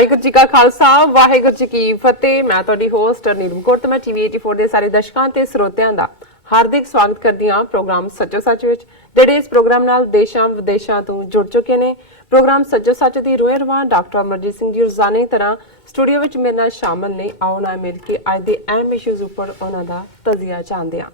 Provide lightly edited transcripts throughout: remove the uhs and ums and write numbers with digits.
ਵਾਹਿਗੁਰੂ ਜੀ ਕਾ ਖਾਲਸਾ ਵਾਹਿਗੁਰੂ ਜੀ ਕੀ ਫਤਿਹ। ਮੈਂ ਤੁਹਾਡੀ ਹੋਸਟ ਨੀਲਮ ਕੌਰ ਤੇ ਮੈਂ ਟੀਵੀ 84 ਦੇ ਸਾਰੇ ਦਰਸ਼ਕਾਂ ਤੇ ਸਰੋਤਿਆਂ ਦਾ ਹਾਰਦਿਕ ਸਵਾਗਤ ਕਰਦੀ ਹਾਂ ਪ੍ਰੋਗਰਾਮ ਸੱਚੋ ਸੱਚ ਵਿੱਚ, ਜਿਹੜੇ ਇਸ ਪ੍ਰੋਗਰਾਮ ਨਾਲ ਦੇਸ਼ਾਂ ਵਿਦੇਸ਼ਾਂ ਤੋਂ ਜੁੜ ਚੁੱਕੇ ਨੇ। ਪ੍ਰੋਗਰਾਮ ਸੱਚੋ ਸੱਚ ਦੀ ਰੂਹ ਰਵਾਂ ਡਾਕਟਰ ਅਮਰਜੀਤ ਸਿੰਘ ਜੀ ਰੋਜ਼ਾਨਾ ਤਰ੍ਹਾਂ ਸਟੂਡੀਓ ਵਿੱਚ ਮੇਰੇ ਨਾਲ ਸ਼ਾਮਲ ਨੇ। ਆਓ ਨਾ ਮਿਲ ਕੇ ਅੱਜ ਦੇ ਅਹਿਮ ਇਸ਼ੂਜ਼ ਉੱਪਰ ਉਹਨਾਂ ਦਾ ਤਜ਼ੀਆ ਜਾਣਦੇ ਹਾਂ।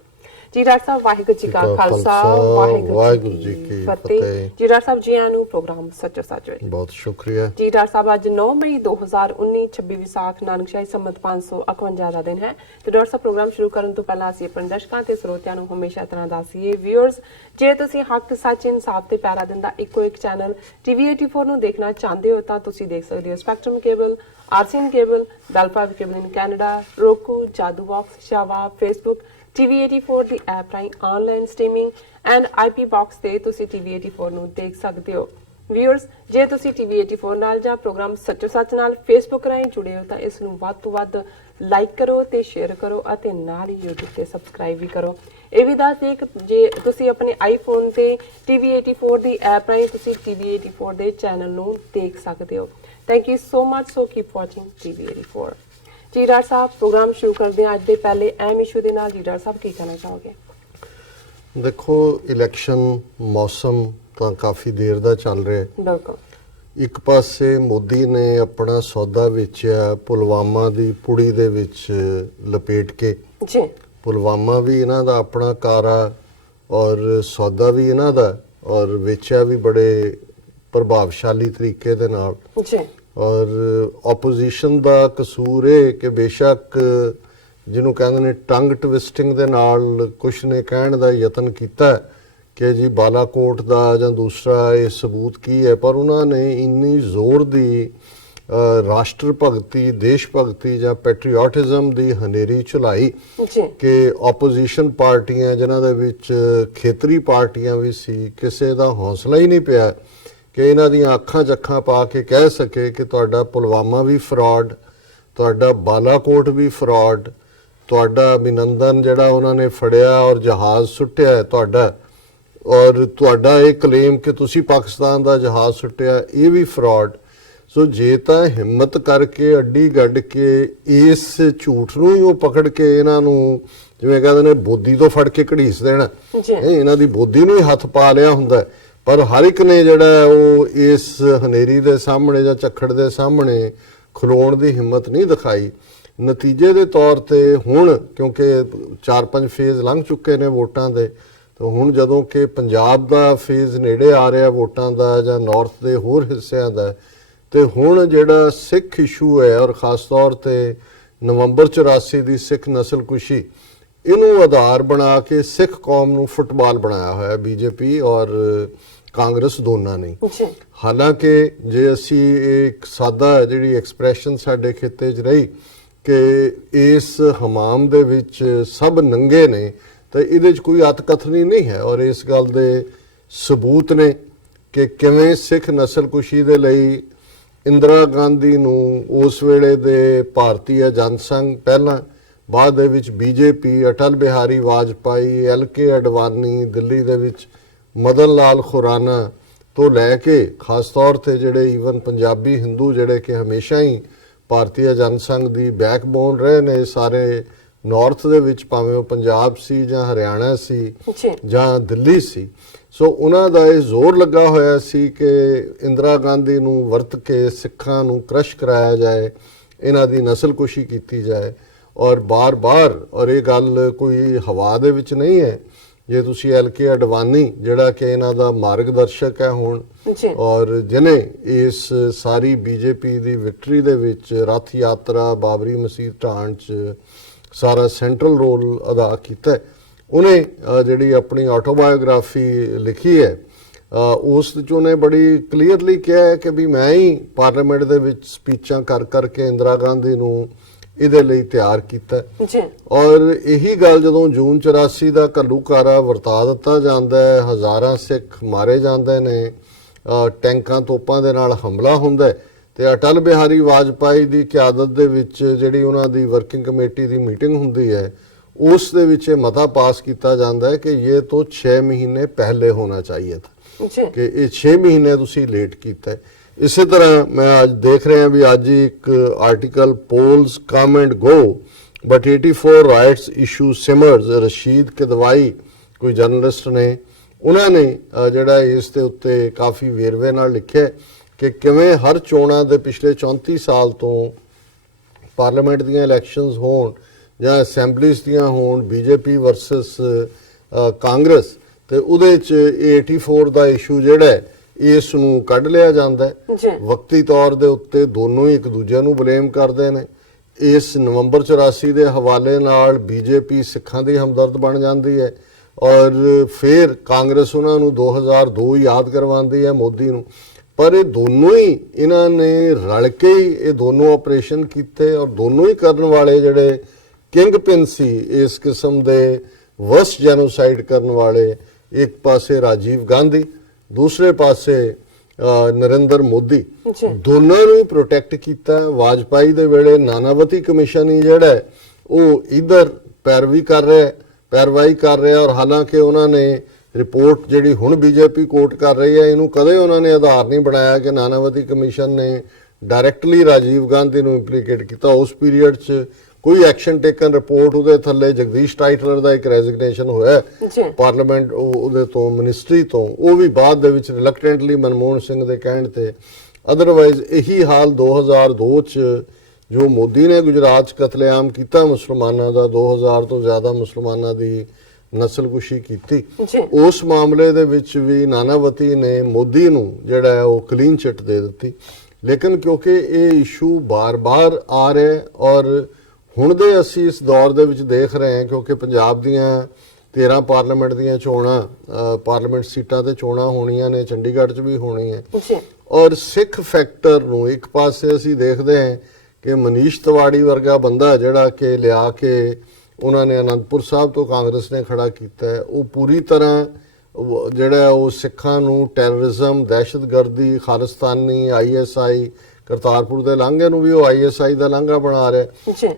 ਜੀ ਡਾਕਟਰ ਸਾਹਿਬ ਵਾਹਿਗੁਰੂ ਜੀ ਕਾ ਖਾਲਸਾ ਵਾਹਿਗੁਰੂ ਜੀ ਕੀ ਫਤਿਹ। ਜੀ ਡਾਕਟਰ ਸਾਹਿਬ ਜੀ ਆਇਆਂ ਨੂੰ ਪ੍ਰੋਗਰਾਮ ਸੱਚੋ ਸੱਚ ਵਿੱਚ ਬਹੁਤ ਸ਼ੁਕਰੀਆ। ਜੀ ਡਾਕਟਰ ਸਾਹਿਬ ਅੱਜ 9 ਮਈ 2019 26 ਵਿਸਾਖ ਨਾਨਕਸ਼ਾਹੀ ਸੰਮਤ 551 ਦਾ ਦਿਨ ਹੈ ਤੇ ਡਾਕਟਰ ਸਾਹਿਬ ਪ੍ਰੋਗਰਾਮ ਸ਼ੁਰੂ ਕਰਨ ਤੋਂ ਪਹਿਲਾਂ ਅਸੀਂ ਆਪਣੇ ਦਰਸ਼ਕਾਂ ਤੇ ਸਰੋਤਿਆਂ ਨੂੰ ਹਮੇਸ਼ਾ ਤਰ੍ਹਾਂ ਦੱਸੀਏ ਵਿਊਅਰਸ, ਜੇ ਤੁਸੀਂ ਹੱਕ ਸੱਚ ਇਨਸਾਫ ਤੇ ਪੈਰਾ ਦਿੰਦਾ ਇੱਕੋ ਇੱਕ ਚੈਨਲ ਟੀਵੀ 84 ਨੂੰ ਦੇਖਣਾ ਚਾਹੁੰਦੇ ਹੋ ਤਾਂ ਤੁਸੀਂ ਦੇਖ ਸਕਦੇ ਹੋ Spectrum cable, RCN cable, Bell Fibe cable in Canada, roku, Jadoo box, ਸ਼ਾਵਾ, ਫੇਸਬੁੱਕ, ਟੀਵੀ 84 ਦੀ ਐਪ ਰਾਹੀਂ online streaming and IP box ਤੇ ਤੁਸੀਂ ਟੀਵੀ 84 ਨੂੰ ਦੇਖ ਸਕਦੇ ਹੋ। ਵਿਊਅਰਸ, ਜੇ ਤੁਸੀਂ ਟੀਵੀ 84 ਨਾਲ ਜਾਂ ਪ੍ਰੋਗਰਾਮ ਸੱਚੋ ਸੱਚ ਨਾਲ ਫੇਸਬੁੱਕ ਰਾਹੀਂ ਜੁੜੇ ਹੋ ਤਾਂ ਇਸ ਨੂੰ ਵੱਧ ਤੋਂ ਵੱਧ ਲਾਈਕ ਕਰੋ ਤੇ ਸ਼ੇਅਰ ਕਰੋ ਅਤੇ ਨਾਲ ਹੀ YouTube ਤੇ ਸਬਸਕ੍ਰਾਈਬ ਵੀ ਕਰੋ। ਇਹ ਵੀ ਦੱਸ ਦੇ ਕਿ ਜੇ ਤੁਸੀਂ ਆਪਣੇ ਆਈਫੋਨ ਤੇ ਟੀਵੀ 84 ਦੀ ਐਪ ਰਾਹੀਂ ਤੁਸੀਂ ਟੀਵੀ 84 ਦੇ ਚੈਨਲ ਨੂੰ ਦੇਖ ਸਕਦੇ ਹੋ। Thank you so much, so keep watching TV 84। ਜੀ ਡਾਕਟਰ ਸਾਹਿਬ ਪ੍ਰੋਗਰਾਮ ਸ਼ੁਰੂ ਕਰਦੇ ਹਾਂ ਅੱਜ ਦੇ ਪਹਿਲੇ ਅਹਿਮ ਇਸ਼ੂ ਦੇ ਨਾਲ। ਜੀ ਡਾਕਟਰ ਸਾਹਿਬ ਕੀ ਕਹਿਣਾ ਚਾਹੋਗੇ? ਦੇਖੋ, ਇਲੈਕਸ਼ਨ ਮੌਸਮ ਤਾਂ ਕਾਫੀ ਦੇਰ ਦਾ ਚੱਲ ਰਿਹਾ ਹੈ। ਬਿਲਕੁਲ। ਇੱਕ ਪਾਸੇ ਮੋਦੀ ਨੇ ਆਪਣਾ ਸੌਦਾ ਵੇਚਿਆ ਪੁਲਵਾਮਾ ਦੀ ਪੁੜੀ ਦੇ ਵਿੱਚ ਲਪੇਟ ਕੇ। ਜੀ। ਪੁਲਵਾਮਾ ਵੀ ਇਹਨਾਂ ਦਾ ਆਪਣਾ ਕਾਰਾ ਔਰ ਸੌਦਾ ਵੀ ਇਹਨਾਂ ਦਾ, ਔਰ ਵੇਚਿਆ ਵੀ ਬੜੇ ਪ੍ਰਭਾਵਸ਼ਾਲੀ ਤਰੀਕੇ ਦੇ ਨਾਲ। ਜੀ। ਔਰ ਆਪੋਜੀਸ਼ਨ ਦਾ ਕਸੂਰ ਹੈ ਕਿ ਬੇਸ਼ੱਕ ਜਿਹਨੂੰ ਕਹਿੰਦੇ ਨੇ ਟੰਗ ਟਵਿਸਟਿੰਗ ਦੇ ਨਾਲ ਕੁਛ ਨੇ ਕਹਿਣ ਦਾ ਯਤਨ ਕੀਤਾ ਕਿ ਜੀ ਬਾਲਾਕੋਟ ਦਾ ਜਾਂ ਦੂਸਰਾ ਇਹ ਸਬੂਤ ਕੀ ਹੈ, ਪਰ ਉਹਨਾਂ ਨੇ ਇੰਨੀ ਜ਼ੋਰ ਦੀ ਰਾਸ਼ਟਰ ਭਗਤੀ, ਦੇਸ਼ ਭਗਤੀ ਜਾਂ ਪੈਟਰੀਓਟਿਜ਼ਮ ਦੀ ਹਨੇਰੀ ਝੁਲਾਈ ਕਿ ਆਪੋਜੀਸ਼ਨ ਪਾਰਟੀਆਂ ਜਿਨ੍ਹਾਂ ਦੇ ਵਿੱਚ ਖੇਤਰੀ ਪਾਰਟੀਆਂ ਵੀ ਸੀ, ਕਿਸੇ ਦਾ ਹੌਸਲਾ ਹੀ ਨਹੀਂ ਪਿਆ ਕਿ ਇਹਨਾਂ ਦੀਆਂ ਅੱਖਾਂ ਚੱਖਾਂ ਪਾ ਕੇ ਕਹਿ ਸਕੇ ਕਿ ਤੁਹਾਡਾ ਪੁਲਵਾਮਾ ਵੀ ਫਰਾਡ, ਤੁਹਾਡਾ ਬਾਲਾਕੋਟ ਵੀ ਫਰਾਡ, ਤੁਹਾਡਾ ਅਭਿਨੰਦਨ ਜਿਹੜਾ ਉਹਨਾਂ ਨੇ ਫੜਿਆ ਔਰ ਜਹਾਜ਼ ਸੁੱਟਿਆ ਤੁਹਾਡਾ, ਔਰ ਤੁਹਾਡਾ ਇਹ ਕਲੇਮ ਕਿ ਤੁਸੀਂ ਪਾਕਿਸਤਾਨ ਦਾ ਜਹਾਜ਼ ਸੁੱਟਿਆ ਇਹ ਵੀ ਫਰਾਡ। ਸੋ ਜੇ ਤਾਂ ਹਿੰਮਤ ਕਰਕੇ ਅੱਡੀ ਗੱਡ ਕੇ ਇਸ ਝੂਠ ਨੂੰ ਹੀ ਉਹ ਪਕੜ ਕੇ ਇਹਨਾਂ ਨੂੰ ਜਿਵੇਂ ਕਹਿੰਦੇ ਨੇ ਬੋਦੀ ਤੋਂ ਫੜ ਕੇ ਘੜੀਸ ਦੇਣਾ, ਇਹਨਾਂ ਦੀ ਬੋਦੀ ਨੂੰ ਹੀ ਹੱਥ ਪਾ ਲਿਆ ਹੁੰਦਾ, ਪਰ ਹਰ ਇੱਕ ਨੇ ਜਿਹੜਾ ਉਹ ਇਸ ਹਨੇਰੀ ਦੇ ਸਾਹਮਣੇ ਜਾਂ ਝੱਖੜ ਦੇ ਸਾਹਮਣੇ ਖਲੋਣ ਦੀ ਹਿੰਮਤ ਨਹੀਂ ਦਿਖਾਈ। ਨਤੀਜੇ ਦੇ ਤੌਰ ਤੇ ਹੁਣ ਕਿਉਂਕਿ 4-5 ਫੇਜ਼ ਲੰਘ ਚੁੱਕੇ ਨੇ ਵੋਟਾਂ ਦੇ, ਤਾਂ ਹੁਣ ਜਦੋਂ ਕਿ ਪੰਜਾਬ ਦਾ ਫੇਜ਼ ਨੇੜੇ ਆ ਰਿਹਾ ਵੋਟਾਂ ਦਾ ਜਾਂ ਨਾਰਥ ਦੇ ਹੋਰ ਹਿੱਸਿਆਂ ਦਾ, ਤੇ ਹੁਣ ਜਿਹੜਾ ਸਿੱਖ ਇਸ਼ੂ ਹੈ ਔਰ ਖਾਸ ਤੌਰ ਤੇ ਨਵੰਬਰ 84 ਦੀ ਸਿੱਖ ਨਸਲਕੁਸ਼ੀ, ਇਹਨੂੰ ਆਧਾਰ ਬਣਾ ਕੇ ਸਿੱਖ ਕੌਮ ਨੂੰ ਫੁੱਟਬਾਲ ਬਣਾਇਆ ਹੋਇਆ ਬੀਜੇਪੀ ਔਰ ਕਾਂਗਰਸ ਦੋਨਾਂ ਨੇ। ਹਾਲਾਂਕਿ ਜੇ ਅਸੀਂ ਇੱਕ ਸਾਦਾ ਜਿਹੜੀ ਐਕਸਪ੍ਰੈਸ਼ਨ ਸਾਡੇ ਖਿੱਤੇ 'ਚ ਰਹੀ ਕਿ ਇਸ ਹਮਾਮ ਦੇ ਵਿੱਚ ਸਭ ਨੰਗੇ ਨੇ, ਤਾਂ ਇਹਦੇ 'ਚ ਕੋਈ ਅਤਕਥਨੀ ਨਹੀਂ ਹੈ ਔਰ ਇਸ ਗੱਲ ਦੇ ਸਬੂਤ ਨੇ ਕਿ ਕਿਵੇਂ ਸਿੱਖ ਨਸਲਕੁਸ਼ੀ ਦੇ ਲਈ ਇੰਦਰਾ ਗਾਂਧੀ ਨੂੰ ਉਸ ਵੇਲੇ ਦੇ ਭਾਰਤੀ ਜਨਸੰਘ, ਪਹਿਲਾਂ ਬਾਅਦ ਦੇ ਵਿੱਚ ਬੀਜੇਪੀ, ਅਟਲ ਬਿਹਾਰੀ ਵਾਜਪਾਈ, LK ਅਡਵਾਨੀ, ਦਿੱਲੀ ਦੇ ਵਿੱਚ ਮਦਨ ਲਾਲ ਖੁਰਾਨਾ ਤੋਂ ਲੈ ਕੇ ਖਾਸ ਤੌਰ ਤੇ ਜਿਹੜੇ ਈਵਨ ਪੰਜਾਬੀ ਹਿੰਦੂ ਜਿਹੜੇ ਕਿ ਹਮੇਸ਼ਾ ਹੀ ਭਾਰਤੀ ਜਨਸੰਘ ਦੀ ਬੈਕਬੋਨ ਰਹੇ ਨੇ ਸਾਰੇ ਨਾਰਥ ਦੇ ਵਿੱਚ, ਭਾਵੇਂ ਉਹ ਪੰਜਾਬ ਸੀ ਜਾਂ ਹਰਿਆਣਾ ਸੀ ਜਾਂ ਦਿੱਲੀ ਸੀ। ਸੋ ਉਹਨਾਂ ਦਾ ਇਹ ਜ਼ੋਰ ਲੱਗਾ ਹੋਇਆ ਸੀ ਕਿ ਇੰਦਰਾ ਗਾਂਧੀ ਨੂੰ ਵਰਤ ਕੇ ਸਿੱਖਾਂ ਨੂੰ ਕ੍ਰਸ਼ ਕਰਾਇਆ ਜਾਏ, ਇਹਨਾਂ ਦੀ ਨਸਲਕੁਸ਼ੀ ਕੀਤੀ ਜਾਏ ਔਰ ਬਾਰ-ਬਾਰ, ਔਰ ਇਹ ਗੱਲ ਕੋਈ ਹਵਾ ਦੇ ਵਿੱਚ ਨਹੀਂ ਹੈ। ਜੇ ਤੁਸੀਂ LK ਅਡਵਾਨੀ ਜਿਹੜਾ ਕਿ ਇਹਨਾਂ ਦਾ ਮਾਰਗਦਰਸ਼ਕ ਹੈ ਹੁਣ ਔਰ ਜਿਹਨੇ ਇਸ ਸਾਰੀ ਬੀਜੇਪੀ ਦੀ ਵਿਕਟਰੀ ਦੇ ਵਿੱਚ ਰੱਥ ਯਾਤਰਾ, ਬਾਬਰੀ ਮਸਜਿਦ ਢਾਣ 'ਚ ਸਾਰਾ ਸੈਂਟਰਲ ਰੋਲ ਅਦਾ ਕੀਤਾ, ਉਹਨੇ ਜਿਹੜੀ ਆਪਣੀ ਆਟੋਬਾਇਓਗ੍ਰਾਫੀ ਲਿਖੀ ਹੈ ਉਸ 'ਚ ਉਹਨੇ ਬੜੀ ਕਲੀਅਰਲੀ ਕਿਹਾ ਹੈ ਕਿ ਵੀ ਮੈਂ ਹੀ ਪਾਰਲੀਮੈਂਟ ਦੇ ਵਿੱਚ ਸਪੀਚਾਂ ਕਰ ਕਰਕੇ ਇੰਦਰਾ ਗਾਂਧੀ ਨੂੰ ਇਹਦੇ ਲਈ ਤਿਆਰ ਕੀਤਾ। ਔਰ ਇਹੀ ਗੱਲ ਜਦੋਂ ਜੂਨ 84 ਦਾ ਘੱਲੂਘਾਰਾ ਵਰਤਾ ਦਿੱਤਾ ਜਾਂਦਾ ਹੈ, ਹਜ਼ਾਰਾਂ ਸਿੱਖ ਮਾਰੇ ਜਾਂਦੇ ਨੇ, ਟੈਂਕਾਂ ਤੋਪਾਂ ਦੇ ਨਾਲ ਹਮਲਾ ਹੁੰਦਾ ਤੇ ਅਟਲ ਬਿਹਾਰੀ ਵਾਜਪਾਈ ਦੀ ਕਿਆਦਤ ਦੇ ਵਿੱਚ ਜਿਹੜੀ ਉਹਨਾਂ ਦੀ ਵਰਕਿੰਗ ਕਮੇਟੀ ਦੀ ਮੀਟਿੰਗ ਹੁੰਦੀ ਹੈ ਉਸ ਦੇ ਵਿੱਚ ਇਹ ਮਤਾ ਪਾਸ ਕੀਤਾ ਜਾਂਦਾ ਹੈ ਕਿ ਇਹ ਤੋਂ 6 ਮਹੀਨੇ ਪਹਿਲੇ ਹੋਣਾ ਚਾਹੀਏ ਥਾ ਕਿ ਇਹ 6 ਮਹੀਨੇ ਤੁਸੀਂ ਲੇਟ ਕੀਤਾ। ਇਸੇ ਤਰ੍ਹਾਂ ਮੈਂ ਅੱਜ ਦੇਖ ਰਿਹਾ ਵੀ ਅੱਜ ਇੱਕ article polls come and go but 84 riots issue simmers, Rashid Kidwai ਕੋਈ ਜਰਨਲਿਸਟ ਨੇ, ਉਹਨਾਂ ਨੇ ਜਿਹੜਾ ਇਸ ਦੇ ਉੱਤੇ ਕਾਫੀ ਵੇਰਵੇ ਨਾਲ ਲਿਖਿਆ ਕਿ ਕਿਵੇਂ ਹਰ ਚੋਣਾਂ ਦੇ ਪਿਛਲੇ 34 ਸਾਲ ਤੋਂ ਪਾਰਲੀਮੈਂਟ ਦੀਆਂ ਇਲੈਕਸ਼ਨਸ ਹੋਣ ਜਾਂ ਅਸੈਂਬਲੀਜ਼ ਦੀਆਂ ਹੋਣ, ਬੀਜੇਪੀ ਵਰਸਸ ਕਾਂਗਰਸ, ਤੇ ਉਹਦੇ 'ਚ 84 ਦਾ ਇਸ਼ੂ ਜਿਹੜਾ ਹੈ ਇਸ ਨੂੰ ਕੱਢ ਲਿਆ ਜਾਂਦਾ ਹੈ। ਵਕਤੀ ਤੌਰ ਦੇ ਉੱਤੇ ਦੋਨੋਂ ਹੀ ਇੱਕ ਦੂਜੇ ਨੂੰ ਬਲੇਮ ਕਰਦੇ ਨੇ। ਇਸ ਨਵੰਬਰ 84 ਦੇ ਹਵਾਲੇ ਨਾਲ ਬੀਜੇਪੀ ਸਿੱਖਾਂ ਦੀ ਹਮਦਰਦ ਬਣ ਜਾਂਦੀ ਹੈ ਔਰ ਫਿਰ ਕਾਂਗਰਸ ਉਹਨਾਂ ਨੂੰ 2002 ਯਾਦ ਕਰਵਾਉਂਦੀ ਹੈ ਮੋਦੀ ਨੂੰ। ਪਰ ਇਹ ਦੋਨੋਂ ਹੀ ਇਹਨਾਂ ਨੇ ਰਲ ਕੇ ਹੀ ਇਹ ਦੋਨੋਂ ਆਪਰੇਸ਼ਨ ਕੀਤੇ ਔਰ ਦੋਨੋਂ ਹੀ ਕਰਨ ਵਾਲੇ ਜਿਹੜੇ ਕਿੰਗ ਪਿਨ ਸੀ ਇਸ ਕਿਸਮ ਦੇ ਵਰਸਟ ਜੈਨੋਸਾਈਡ ਕਰਨ ਵਾਲੇ, ਇੱਕ ਪਾਸੇ ਰਾਜੀਵ ਗਾਂਧੀ, ਦੂਸਰੇ ਪਾਸੇ ਨਰਿੰਦਰ ਮੋਦੀ, ਦੋਨਾਂ ਨੂੰ ਪ੍ਰੋਟੈਕਟ ਕੀਤਾ। ਵਾਜਪਾਈ ਦੇ ਵੇਲੇ ਨਾਨਾਵਤੀ ਕਮਿਸ਼ਨ ਹੀ ਜਿਹੜਾ ਉਹ ਇਧਰ ਪੈਰਵਾਈ ਕਰ ਰਿਹਾ ਔਰ ਹਾਲਾਂਕਿ ਉਹਨਾਂ ਨੇ ਰਿਪੋਰਟ ਜਿਹੜੀ ਹੁਣ ਬੀਜੇਪੀ ਕੋਰਟ ਕਰ ਰਹੀ ਹੈ ਇਹਨੂੰ ਕਦੇ ਉਹਨਾਂ ਨੇ ਆਧਾਰ ਨਹੀਂ ਬਣਾਇਆ ਕਿ ਨਾਨਾਵਤੀ ਕਮਿਸ਼ਨ ਨੇ ਡਾਇਰੈਕਟਲੀ ਰਾਜੀਵ ਗਾਂਧੀ ਨੂੰ ਇੰਪਲੀਕੇਟ ਕੀਤਾ। ਉਸ ਪੀਰੀਅਡ 'ਚ ਕੋਈ ਐਕਸ਼ਨ ਟੇਕਨ ਰਿਪੋਰਟ ਉਹਦੇ ਥੱਲੇ ਜਗਦੀਸ਼ ਟਾਈਟਲਰ ਦਾ ਇੱਕ ਰੈਜ਼ਿਗਨੇਸ਼ਨ ਹੋਇਆ ਪਾਰਲੀਮੈਂਟ ਉਹਦੇ ਤੋਂ ਮਿਨਿਸਟਰੀ ਤੋਂ, ਉਹ ਵੀ ਬਾਅਦ ਦੇ ਵਿੱਚ ਰਿਲੈਕਟੈਂਟਲੀ ਮਨਮੋਹਨ ਸਿੰਘ ਦੇ ਕਹਿਣ ਤੇ। ਅਦਰਵਾਈਜ਼ ਇਹੀ ਹਾਲ 2002 'ਚ ਜੋ ਮੋਦੀ ਨੇ ਗੁਜਰਾਤ 'ਚ ਕਤਲੇਆਮ ਕੀਤਾ ਮੁਸਲਮਾਨਾਂ ਦਾ, 2000 ਤੋਂ ਜ਼ਿਆਦਾ ਮੁਸਲਮਾਨਾਂ ਦੀ ਨਸਲਕੁਸ਼ੀ ਕੀਤੀ, ਉਸ ਮਾਮਲੇ ਦੇ ਵਿੱਚ ਵੀ ਨਾਨਾਵਤੀ ਨੇ ਮੋਦੀ ਨੂੰ ਜਿਹੜਾ ਹੈ ਉਹ ਕਲੀਨ ਚਿੱਟ ਦੇ ਦਿੱਤੀ। ਲੇਕਿਨ ਕਿਉਂਕਿ ਇਹ ਇਸ਼ੂ ਬਾਰ-ਬਾਰ ਆ ਰਿਹਾ ਔਰ ਹੁਣ ਦੇ ਅਸੀਂ ਇਸ ਦੌਰ ਦੇ ਵਿੱਚ ਦੇਖ ਰਹੇ ਹਾਂ ਕਿਉਂਕਿ ਪੰਜਾਬ ਦੀਆਂ 13 ਪਾਰਲੀਮੈਂਟ ਦੀਆਂ ਚੋਣਾਂ, ਪਾਰਲੀਮੈਂਟ ਸੀਟਾਂ ਤੇ ਚੋਣਾਂ ਹੋਣੀਆਂ ਨੇ, ਚੰਡੀਗੜ੍ਹ 'ਚ ਵੀ ਹੋਣੀ ਹੈ ਔਰ ਸਿੱਖ ਫੈਕਟਰ ਨੂੰ ਇੱਕ ਪਾਸੇ ਅਸੀਂ ਦੇਖਦੇ ਹਾਂ ਕਿ ਮਨੀਸ਼ ਤਿਵਾੜੀ ਵਰਗਾ ਬੰਦਾ ਜਿਹੜਾ ਕਿ ਲਿਆ ਕੇ ਉਹਨਾਂ ਨੇ ਅਨੰਦਪੁਰ ਸਾਹਿਬ ਤੋਂ ਕਾਂਗਰਸ ਨੇ ਖੜਾ ਕੀਤਾ ਹੈ, ਉਹ ਪੂਰੀ ਤਰ੍ਹਾਂ ਜਿਹੜਾ ਉਹ ਸਿੱਖਾਂ ਨੂੰ ਟੈਰਰਿਜ਼ਮ, ਦਹਿਸ਼ਤਗਰਦੀ, ਖਾਲਿਸਤਾਨੀ, ISI, ਕਰਤਾਰਪੁਰ ਦੇ ਲਾਂਘੇ ਨੂੰ ਵੀ ਉਹ ISI ਦਾ ਲਾਂਘਾ ਬਣਾ ਰਿਹਾ,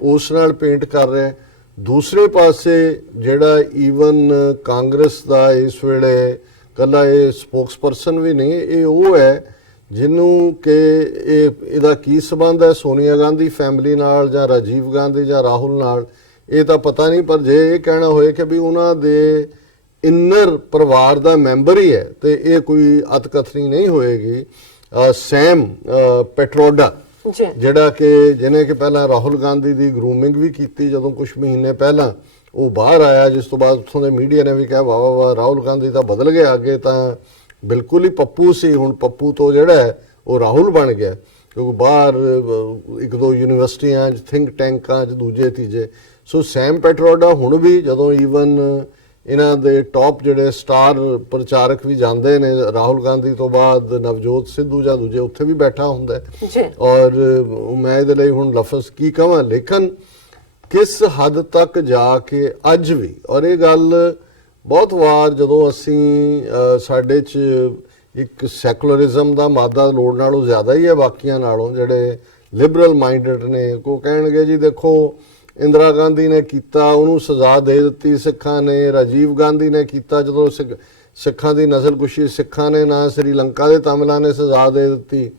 ਉਸ ਨਾਲ ਪੇਂਟ ਕਰ ਰਿਹਾ। ਦੂਸਰੇ ਪਾਸੇ ਜਿਹੜਾ ਈਵਨ ਕਾਂਗਰਸ ਦਾ ਇਸ ਵੇਲੇ ਕੱਲਾ ਇਹ ਸਪੋਕਸਪਰਸਨ ਵੀ ਨਹੀਂ, ਇਹ ਉਹ ਹੈ ਜਿਹਨੂੰ ਕਿ ਇਹਦਾ ਕੀ ਸੰਬੰਧ ਹੈ ਸੋਨੀਆ ਗਾਂਧੀ ਫੈਮਿਲੀ ਨਾਲ ਜਾਂ ਰਾਜੀਵ ਗਾਂਧੀ ਜਾਂ ਰਾਹੁਲ ਨਾਲ, ਇਹ ਤਾਂ ਪਤਾ ਨਹੀਂ। ਪਰ ਜੇ ਇਹ ਕਹਿਣਾ ਹੋਏ ਕਿ ਵੀ ਉਹਨਾਂ ਦੇ ਇਨਰ ਪਰਿਵਾਰ ਦਾ ਮੈਂਬਰ ਹੀ ਹੈ ਤੇ ਇਹ ਕੋਈ ਅਤਕਥਨੀ ਨਹੀਂ ਹੋਏਗੀ। ਸੈਮ ਪੈਟਰੋਡਾ ਜਿਹੜਾ ਕਿ ਜਿਹਨੇ ਕਿ ਪਹਿਲਾਂ ਰਾਹੁਲ ਗਾਂਧੀ ਦੀ ਗਰੂਮਿੰਗ ਵੀ ਕੀਤੀ ਜਦੋਂ ਕੁਝ ਮਹੀਨੇ ਪਹਿਲਾਂ ਉਹ ਬਾਹਰ ਆਇਆ, ਜਿਸ ਤੋਂ ਬਾਅਦ ਉੱਥੋਂ ਦੇ ਮੀਡੀਆ ਨੇ ਵੀ ਕਿਹਾ ਵਾਹ ਵਾਹ ਰਾਹੁਲ ਗਾਂਧੀ ਤਾਂ ਬਦਲ ਗਿਆ, ਅੱਗੇ ਤਾਂ ਬਿਲਕੁਲ ਹੀ ਪੱਪੂ ਸੀ, ਹੁਣ ਪੱਪੂ ਤੋਂ ਜਿਹੜਾ ਹੈ ਉਹ ਰਾਹੁਲ ਬਣ ਗਿਆ ਕਿਉਂਕਿ ਬਾਹਰ ਇੱਕ ਦੋ ਯੂਨੀਵਰਸਿਟੀਆਂ 'ਚ ਥਿੰਕ ਟੈਂਕਾਂ 'ਚ ਦੂਜੇ ਤੀਜੇ। ਸੋ ਸੈਮ ਪੈਟਰੋਡਾ ਹੁਣ ਵੀ ਜਦੋਂ ਈਵਨ ਇਹਨਾਂ ਦੇ ਟੌਪ ਜਿਹੜੇ ਸਟਾਰ ਪ੍ਰਚਾਰਕ ਵੀ ਜਾਂਦੇ ਨੇ, ਰਾਹੁਲ ਗਾਂਧੀ ਤੋਂ ਬਾਅਦ ਨਵਜੋਤ ਸਿੱਧੂ ਜਾਂ ਦੂਜੇ, ਉੱਥੇ ਵੀ ਬੈਠਾ ਹੁੰਦਾ ਔਰ ਮੈਂ ਇਹਦੇ ਲਈ ਹੁਣ ਲਫ਼ਜ਼ ਕੀ ਕਹਾਂ। ਲੇਕਿਨ ਕਿਸ ਹੱਦ ਤੱਕ ਜਾ ਕੇ ਅੱਜ ਵੀ, ਔਰ ਇਹ ਗੱਲ ਬਹੁਤ ਵਾਰ ਜਦੋਂ ਅਸੀਂ ਸਾਡੇ 'ਚ ਇੱਕ ਸੈਕੂਲਰਿਜ਼ਮ ਦਾ ਮਾਦਾ ਲੋੜ ਨਾਲੋਂ ਜ਼ਿਆਦਾ ਹੀ ਹੈ ਬਾਕੀਆਂ ਨਾਲੋਂ, ਜਿਹੜੇ ਲਿਬਰਲ ਮਾਈਂਡਡ ਨੇ, ਕੋ ਕਹਿਣਗੇ ਜੀ ਦੇਖੋ ਇੰਦਰਾ ਗਾਂਧੀ ਨੇ ਕੀਤਾ, ਉਹਨੂੰ ਸਜ਼ਾ ਦੇ ਦਿੱਤੀ ਸਿੱਖਾਂ ਨੇ, ਰਾਜੀਵ ਗਾਂਧੀ ਨੇ ਕੀਤਾ ਜਦੋਂ ਸਿੱਖਾਂ ਦੀ ਨਸਲਕੁਸ਼ੀ ਸਿੱਖਾਂ ਨੇ ਨਾ ਸ੍ਰੀਲੰਕਾ ਦੇ ਤਮਿਲਾਂ ਨੇ ਸਜ਼ਾ ਦੇ ਦਿੱਤੀ,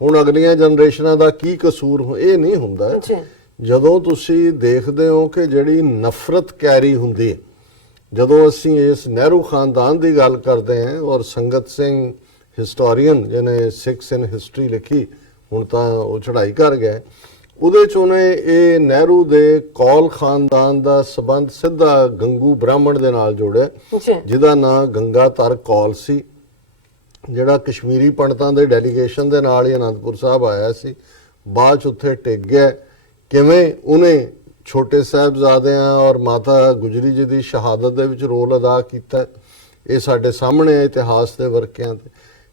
ਹੁਣ ਅਗਲੀਆਂ ਜਨਰੇਸ਼ਨਾਂ ਦਾ ਕੀ ਕਸੂਰ ਇਹ ਨਹੀਂ ਹੁੰਦਾ। ਜਦੋਂ ਤੁਸੀਂ ਦੇਖਦੇ ਹੋ ਕਿ ਜਿਹੜੀ ਨਫ਼ਰਤ ਕੈਰੀ ਹੁੰਦੀ ਹੈ, ਜਦੋਂ ਅਸੀਂ ਇਸ ਨਹਿਰੂ ਖਾਨਦਾਨ ਦੀ ਗੱਲ ਕਰਦੇ ਹਾਂ ਔਰ ਸੰਗਤ ਸਿੰਘ ਹਿਸਟੋਰੀਅਨ ਜਿਹਨੇ ਸਿਕਸ ਇਨ ਹਿਸਟਰੀ ਲਿਖੀ, ਹੁਣ ਤਾਂ ਉਹ ਚੜ੍ਹਾਈ ਕਰ ਗਏ, ਉਹਦੇ 'ਚ ਉਹਨੇ ਇਹ ਨਹਿਰੂ ਦੇ ਕੌਲ ਖਾਨਦਾਨ ਦਾ ਸਬੰਧ ਸਿੱਧਾ ਗੰਗੂ ਬ੍ਰਾਹਮਣ ਦੇ ਨਾਲ ਜੋੜਿਆ ਜਿਹਦਾ ਨਾਂ ਗੰਗਾਧਰ ਕੌਲ ਸੀ, ਜਿਹੜਾ ਕਸ਼ਮੀਰੀ ਪੰਡਤਾਂ ਦੇ ਡੈਲੀਗੇਸ਼ਨ ਦੇ ਨਾਲ ਹੀ ਅਨੰਦਪੁਰ ਸਾਹਿਬ ਆਇਆ ਸੀ, ਬਾਅਦ 'ਚ ਉੱਥੇ ਟਿਕ ਗਿਆ। ਕਿਵੇਂ ਉਹਨੇ ਛੋਟੇ ਸਾਹਿਬਜ਼ਾਦਿਆਂ ਔਰ ਮਾਤਾ ਗੁਜਰੀ ਜੀ ਦੀ ਸ਼ਹਾਦਤ ਦੇ ਵਿੱਚ ਰੋਲ ਅਦਾ ਕੀਤਾ, ਇਹ ਸਾਡੇ ਸਾਹਮਣੇ ਹੈ ਇਤਿਹਾਸ ਦੇ ਵਰਕਿਆਂ ਤੇ।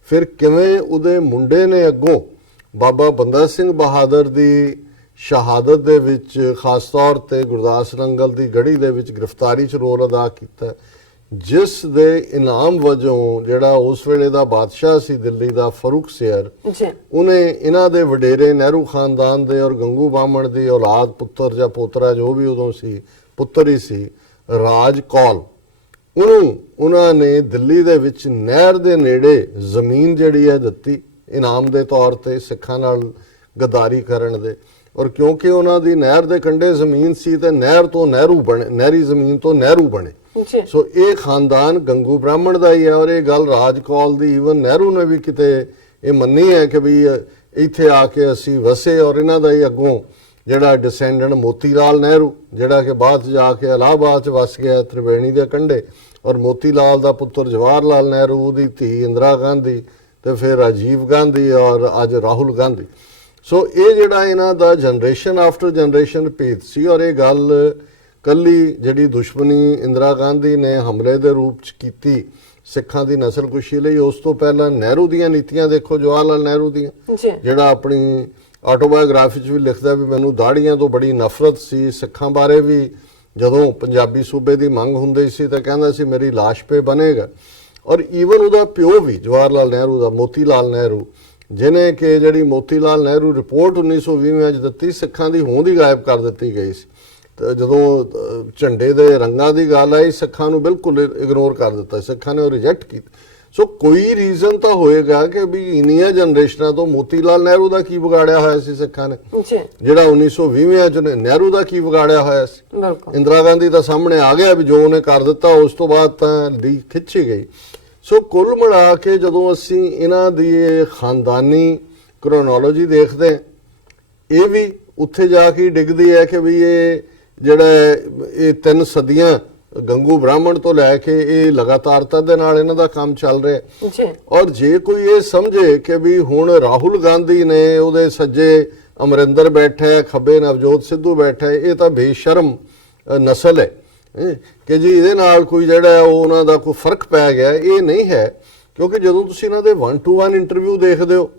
ਫਿਰ ਕਿਵੇਂ ਉਹਦੇ ਮੁੰਡੇ ਨੇ ਅੱਗੋਂ ਬਾਬਾ ਬੰਦਾ ਸਿੰਘ ਬਹਾਦਰ ਦੀ ਸ਼ਹਾਦਤ ਦੇ ਵਿੱਚ ਖਾਸ ਤੌਰ ਤੇ ਗੁਰਦਾਸ ਨੰਗਲ ਦੀ ਗੜੀ ਦੇ ਵਿੱਚ ਗ੍ਰਿਫਤਾਰੀ 'ਚ ਰੋਲ ਅਦਾ ਕੀਤਾ, ਜਿਸ ਦੇ ਇਨਾਮ ਵਜੋਂ ਜਿਹੜਾ ਉਸ ਵੇਲੇ ਦਾ ਬਾਦਸ਼ਾਹ ਸੀ ਦਿੱਲੀ ਦਾ ਫਰੂਖ ਸਿਆਰ, ਉਹਨੇ ਇਹਨਾਂ ਦੇ ਵਡੇਰੇ ਨਹਿਰੂ ਖਾਨਦਾਨ ਦੇ ਔਰ ਗੰਗੂ ਬਾਹਮਣ ਦੀ ਔਲਾਦ ਪੁੱਤਰ ਜਾਂ ਪੋਤਰਾ ਜੋ ਵੀ ਉਦੋਂ ਸੀ, ਪੁੱਤਰ ਹੀ ਸੀ, ਰਾਜ ਕੌਲ, ਉਹਨੂੰ ਉਹਨਾਂ ਨੇ ਦਿੱਲੀ ਦੇ ਵਿੱਚ ਨਹਿਰ ਦੇ ਨੇੜੇ ਜ਼ਮੀਨ ਜਿਹੜੀ ਹੈ ਦਿੱਤੀ ਇਨਾਮ ਦੇ ਤੌਰ ਤੇ ਸਿੱਖਾਂ ਨਾਲ ਗਦਾਰੀ ਕਰਨ ਦੇ। ਔਰ ਕਿਉਂਕਿ ਉਹਨਾਂ ਦੀ ਨਹਿਰ ਦੇ ਕੰਢੇ ਜ਼ਮੀਨ ਸੀ ਤੇ ਨਹਿਰ ਤੋਂ ਨਹਿਰੂ ਬਣੇ, ਨਹਿਰੀ ਜ਼ਮੀਨ ਤੋਂ ਨਹਿਰੂ ਬਣੇ। ਜੀ ਸੋ ਇਹ ਖਾਨਦਾਨ ਗੰਗੂ ਬ੍ਰਾਹਮਣ ਦਾ ਹੀ ਹੈ ਔਰ ਇਹ ਗੱਲ ਰਾਜ ਕੌਲ ਦੀ ਈਵਨ ਨਹਿਰੂ ਨੇ ਵੀ ਕਿਤੇ ਇਹ ਮੰਨੀ ਹੈ ਕਿ ਵੀ ਇੱਥੇ ਆ ਕੇ ਅਸੀਂ ਵਸੇ। ਔਰ ਇਹਨਾਂ ਦਾ ਹੀ ਅੱਗੋਂ ਜਿਹੜਾ ਡਿਸੈਂਡੈਂਟ ਮੋਤੀ ਲਾਲ ਨਹਿਰੂ, ਜਿਹੜਾ ਕਿ ਬਾਅਦ 'ਚ ਜਾ ਕੇ ਇਲਾਹਾਬਾਦ 'ਚ ਵਸ ਗਿਆ ਤ੍ਰਿਵੇਣੀ ਦੇ ਕੰਢੇ, ਔਰ ਮੋਤੀ ਲਾਲ ਦਾ ਪੁੱਤਰ ਜਵਾਹਰ ਲਾਲ ਨਹਿਰੂ, ਉਹਦੀ ਧੀ ਇੰਦਰਾ ਗਾਂਧੀ ਤੇ ਫਿਰ ਰਾਜੀਵ ਗਾਂਧੀ ਔਰ ਅੱਜ ਰਾਹੁਲ ਗਾਂਧੀ। ਸੋ ਇਹ ਜਿਹੜਾ ਇਹਨਾਂ ਦਾ ਜਨਰੇਸ਼ਨ ਆਫਟਰ ਜਨਰੇਸ਼ਨ ਭੇਦ ਸੀ। ਔਰ ਇਹ ਗੱਲ ਕੱਲੀ ਜਿਹੜੀ ਦੁਸ਼ਮਣੀ ਇੰਦਰਾ ਗਾਂਧੀ ਨੇ ਹਮਲੇ ਦੇ ਰੂਪ 'ਚ ਕੀਤੀ ਸਿੱਖਾਂ ਦੀ ਨਸਲਕੁਸ਼ੀ ਲਈ, ਉਸ ਤੋਂ ਪਹਿਲਾਂ ਨਹਿਰੂ ਦੀਆਂ ਨੀਤੀਆਂ ਦੇਖੋ, ਜਵਾਹਰ ਲਾਲ ਨਹਿਰੂ ਦੀਆਂ, ਜੀ ਜਿਹੜਾ ਆਪਣੀ ਆਟੋਬਾਇਓਗ੍ਰਾਫੀ 'ਚ ਵੀ ਲਿਖਦਾ ਵੀ ਮੈਨੂੰ ਦਾੜੀਆਂ ਤੋਂ ਬੜੀ ਨਫ਼ਰਤ ਸੀ। ਸਿੱਖਾਂ ਬਾਰੇ ਵੀ ਜਦੋਂ ਪੰਜਾਬੀ ਸੂਬੇ ਦੀ ਮੰਗ ਹੁੰਦੀ ਸੀ ਤਾਂ ਕਹਿੰਦਾ ਸੀ ਮੇਰੀ ਲਾਸ਼ ਪੇ ਬਣੇਗਾ। ਔਰ ਈਵਨ ਉਹਦਾ ਪਿਓ ਵੀ ਜਵਾਹਰ ਲਾਲ ਨਹਿਰੂ ਦਾ, ਮੋਤੀ ਲਾਲ ਨਹਿਰੂ, ਜਿਹਨੇ ਕਿ ਜਿਹੜੀ ਮੋਤੀ ਲਾਲ ਨਹਿਰੂ ਰਿਪੋਰਟ 1920 'ਚ ਦਿੱਤੀ, ਸਿੱਖਾਂ ਦੀ ਹੋਂਦ ਹੀ ਗਾਇਬ ਕਰ ਦਿੱਤੀ ਗਈ ਸੀ। ਤੇ ਜਦੋਂ ਝੰਡੇ ਦੇ ਰੰਗਾਂ ਦੀ ਗੱਲ ਆਈ, ਸਿੱਖਾਂ ਨੂੰ ਬਿਲਕੁਲ ਇਗਨੋਰ ਕਰ ਦਿੱਤਾ, ਸਿੱਖਾਂ ਨੇ ਉਹ ਰਿਜੈਕਟ ਕੀਤਾ। ਸੋ ਕੋਈ ਰੀਜ਼ਨ ਤਾਂ ਹੋਏਗਾ ਕਿ ਵੀ ਇੰਨੀਆਂ ਜਨਰੇਸ਼ਨਾਂ ਤੋਂ ਮੋਤੀ ਲਾਲ ਨਹਿਰੂ ਦਾ ਕੀ ਵਿਗਾੜਿਆ ਹੋਇਆ ਸੀ ਸਿੱਖਾਂ ਨੇ, ਜੀ ਜਿਹੜਾ 1920 'ਚ ਨਹਿਰੂ ਦਾ ਕੀ ਵਿਗਾੜਿਆ ਹੋਇਆ ਸੀ। ਬਿਲਕੁਲ ਇੰਦਰਾ ਗਾਂਧੀ ਦਾ ਸਾਹਮਣੇ ਆ ਗਿਆ ਵੀ ਜੋ ਉਹਨੇ ਕਰ ਦਿੱਤਾ, ਉਸ ਤੋਂ ਬਾਅਦ ਤਾਂ ਲੀਕ ਖਿੱਚੀ ਗਈ। ਸੋ ਕੁੱਲ ਮਿਲਾ ਕੇ ਜਦੋਂ ਅਸੀਂ ਇਹਨਾਂ ਦੀ ਇਹ ਖਾਨਦਾਨੀ ਕ੍ਰੋਨੋਲੋਜੀ ਦੇਖਦੇ ਹਾਂ, ਇਹ ਵੀ ਉੱਥੇ ਜਾ ਕੇ ਡਿੱਗਦੀ ਹੈ ਕਿ ਵੀ ਇਹ ਜਿਹੜਾ ਇਹ 3 ਸਦੀਆਂ ਗੰਗੂ ਬ੍ਰਾਹਮਣ ਤੋਂ ਲੈ ਕੇ ਇਹ ਲਗਾਤਾਰਤਾ ਦੇ ਨਾਲ ਇਹਨਾਂ ਦਾ ਕੰਮ ਚੱਲ ਰਿਹਾ। ਜੀ ਔਰ ਜੇ ਕੋਈ ਇਹ ਸਮਝੇ ਕਿ ਵੀ ਹੁਣ ਰਾਹੁਲ ਗਾਂਧੀ ਨੇ ਉਹਦੇ ਸੱਜੇ ਅਮਰਿੰਦਰ ਬੈਠਾ ਹੈ, ਖੱਬੇ ਨਵਜੋਤ ਸਿੱਧੂ ਬੈਠਾ ਹੈ, ਇਹ ਤਾਂ ਬੇਸ਼ਰਮ ਨਸਲ ਹੈ ਕਿ ਜੀ ਇਹਦੇ ਨਾਲ ਕੋਈ ਜਿਹੜਾ ਉਹ ਉਹਨਾਂ ਦਾ ਕੋਈ ਫਰਕ ਪੈ ਗਿਆ, ਇਹ ਨਹੀਂ ਹੈ। ਕਿਉਂਕਿ ਜਦੋਂ ਤੁਸੀਂ ਇਹਨਾਂ ਦੇ 1-to-1 ਇੰਟਰਵਿਊ ਦੇਖਦੇ ਹੋ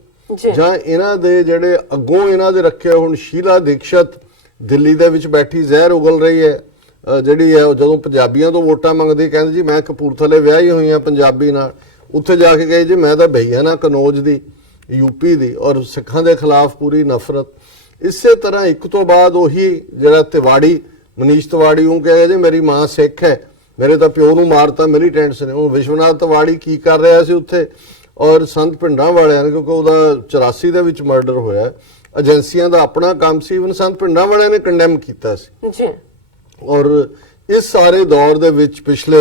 ਜਾਂ ਇਹਨਾਂ ਦੇ ਜਿਹੜੇ ਅੱਗੋਂ ਇਹਨਾਂ ਦੇ ਰੱਖੇ ਹੁਣ ਸ਼ੀਲਾ ਦੀਕਸ਼ਤ ਦਿੱਲੀ ਦੇ ਵਿੱਚ ਬੈਠੀ ਜ਼ਹਿਰ ਉਗਲ ਰਹੀ ਹੈ, ਜਿਹੜੀ ਹੈ ਜਦੋਂ ਪੰਜਾਬੀਆਂ ਤੋਂ ਵੋਟਾਂ ਮੰਗਦੀ ਕਹਿੰਦੀ ਜੀ ਮੈਂ ਕਪੂਰਥਲੇ ਵਿਆਹੀ ਹੋਈ ਹਾਂ ਪੰਜਾਬੀ ਨਾਲ, ਉੱਥੇ ਜਾ ਕੇ ਕਹੇ ਜੀ ਮੈਂ ਤਾਂ ਭਈਆ ਨਾ ਕਨੌਜ ਦੀ, ਯੂਪੀ ਦੀ, ਔਰ ਸਿੱਖਾਂ ਦੇ ਖਿਲਾਫ ਪੂਰੀ ਨਫ਼ਰਤ। ਇਸੇ ਤਰ੍ਹਾਂ ਇੱਕ ਤੋਂ ਬਾਅਦ ਉਹੀ ਜਿਹੜਾ ਤਿਵਾੜੀ, ਮਨੀਸ਼ ਤਿਵਾੜੀ ਨੂੰ ਕਹੇ ਜੀ ਮੇਰੀ ਮਾਂ ਸਿੱਖ ਹੈ, ਮੇਰੇ ਤਾਂ ਪਿਓ ਨੂੰ ਮਾਰਤਾ ਮਿਲੀਟੈਂਟਸ ਨੇ। ਉਹ ਵਿਸ਼ਵਨਾਥ ਤਿਵਾੜੀ ਕੀ ਕਰ ਰਿਹਾ ਸੀ ਉੱਥੇ, ਔਰ ਸੰਤ ਪਿੰਡਾਂ ਵਾਲਿਆਂ ਨੇ, ਕਿਉਂਕਿ ਉਹਦਾ 84 ਦੇ ਵਿੱਚ ਮਰਡਰ ਹੋਇਆ, ਏਜੰਸੀਆਂ ਦਾ ਆਪਣਾ ਕੰਮ ਸੀ, ਇਵਨ ਸੰਤ ਪਿੰਡਾਂ ਵਾਲਿਆਂ ਨੇ ਕੰਡੈਮ ਕੀਤਾ ਸੀ। ਜੀ ਔਰ ਇਸ ਸਾਰੇ ਦੌਰ ਦੇ ਵਿੱਚ ਪਿਛਲੇ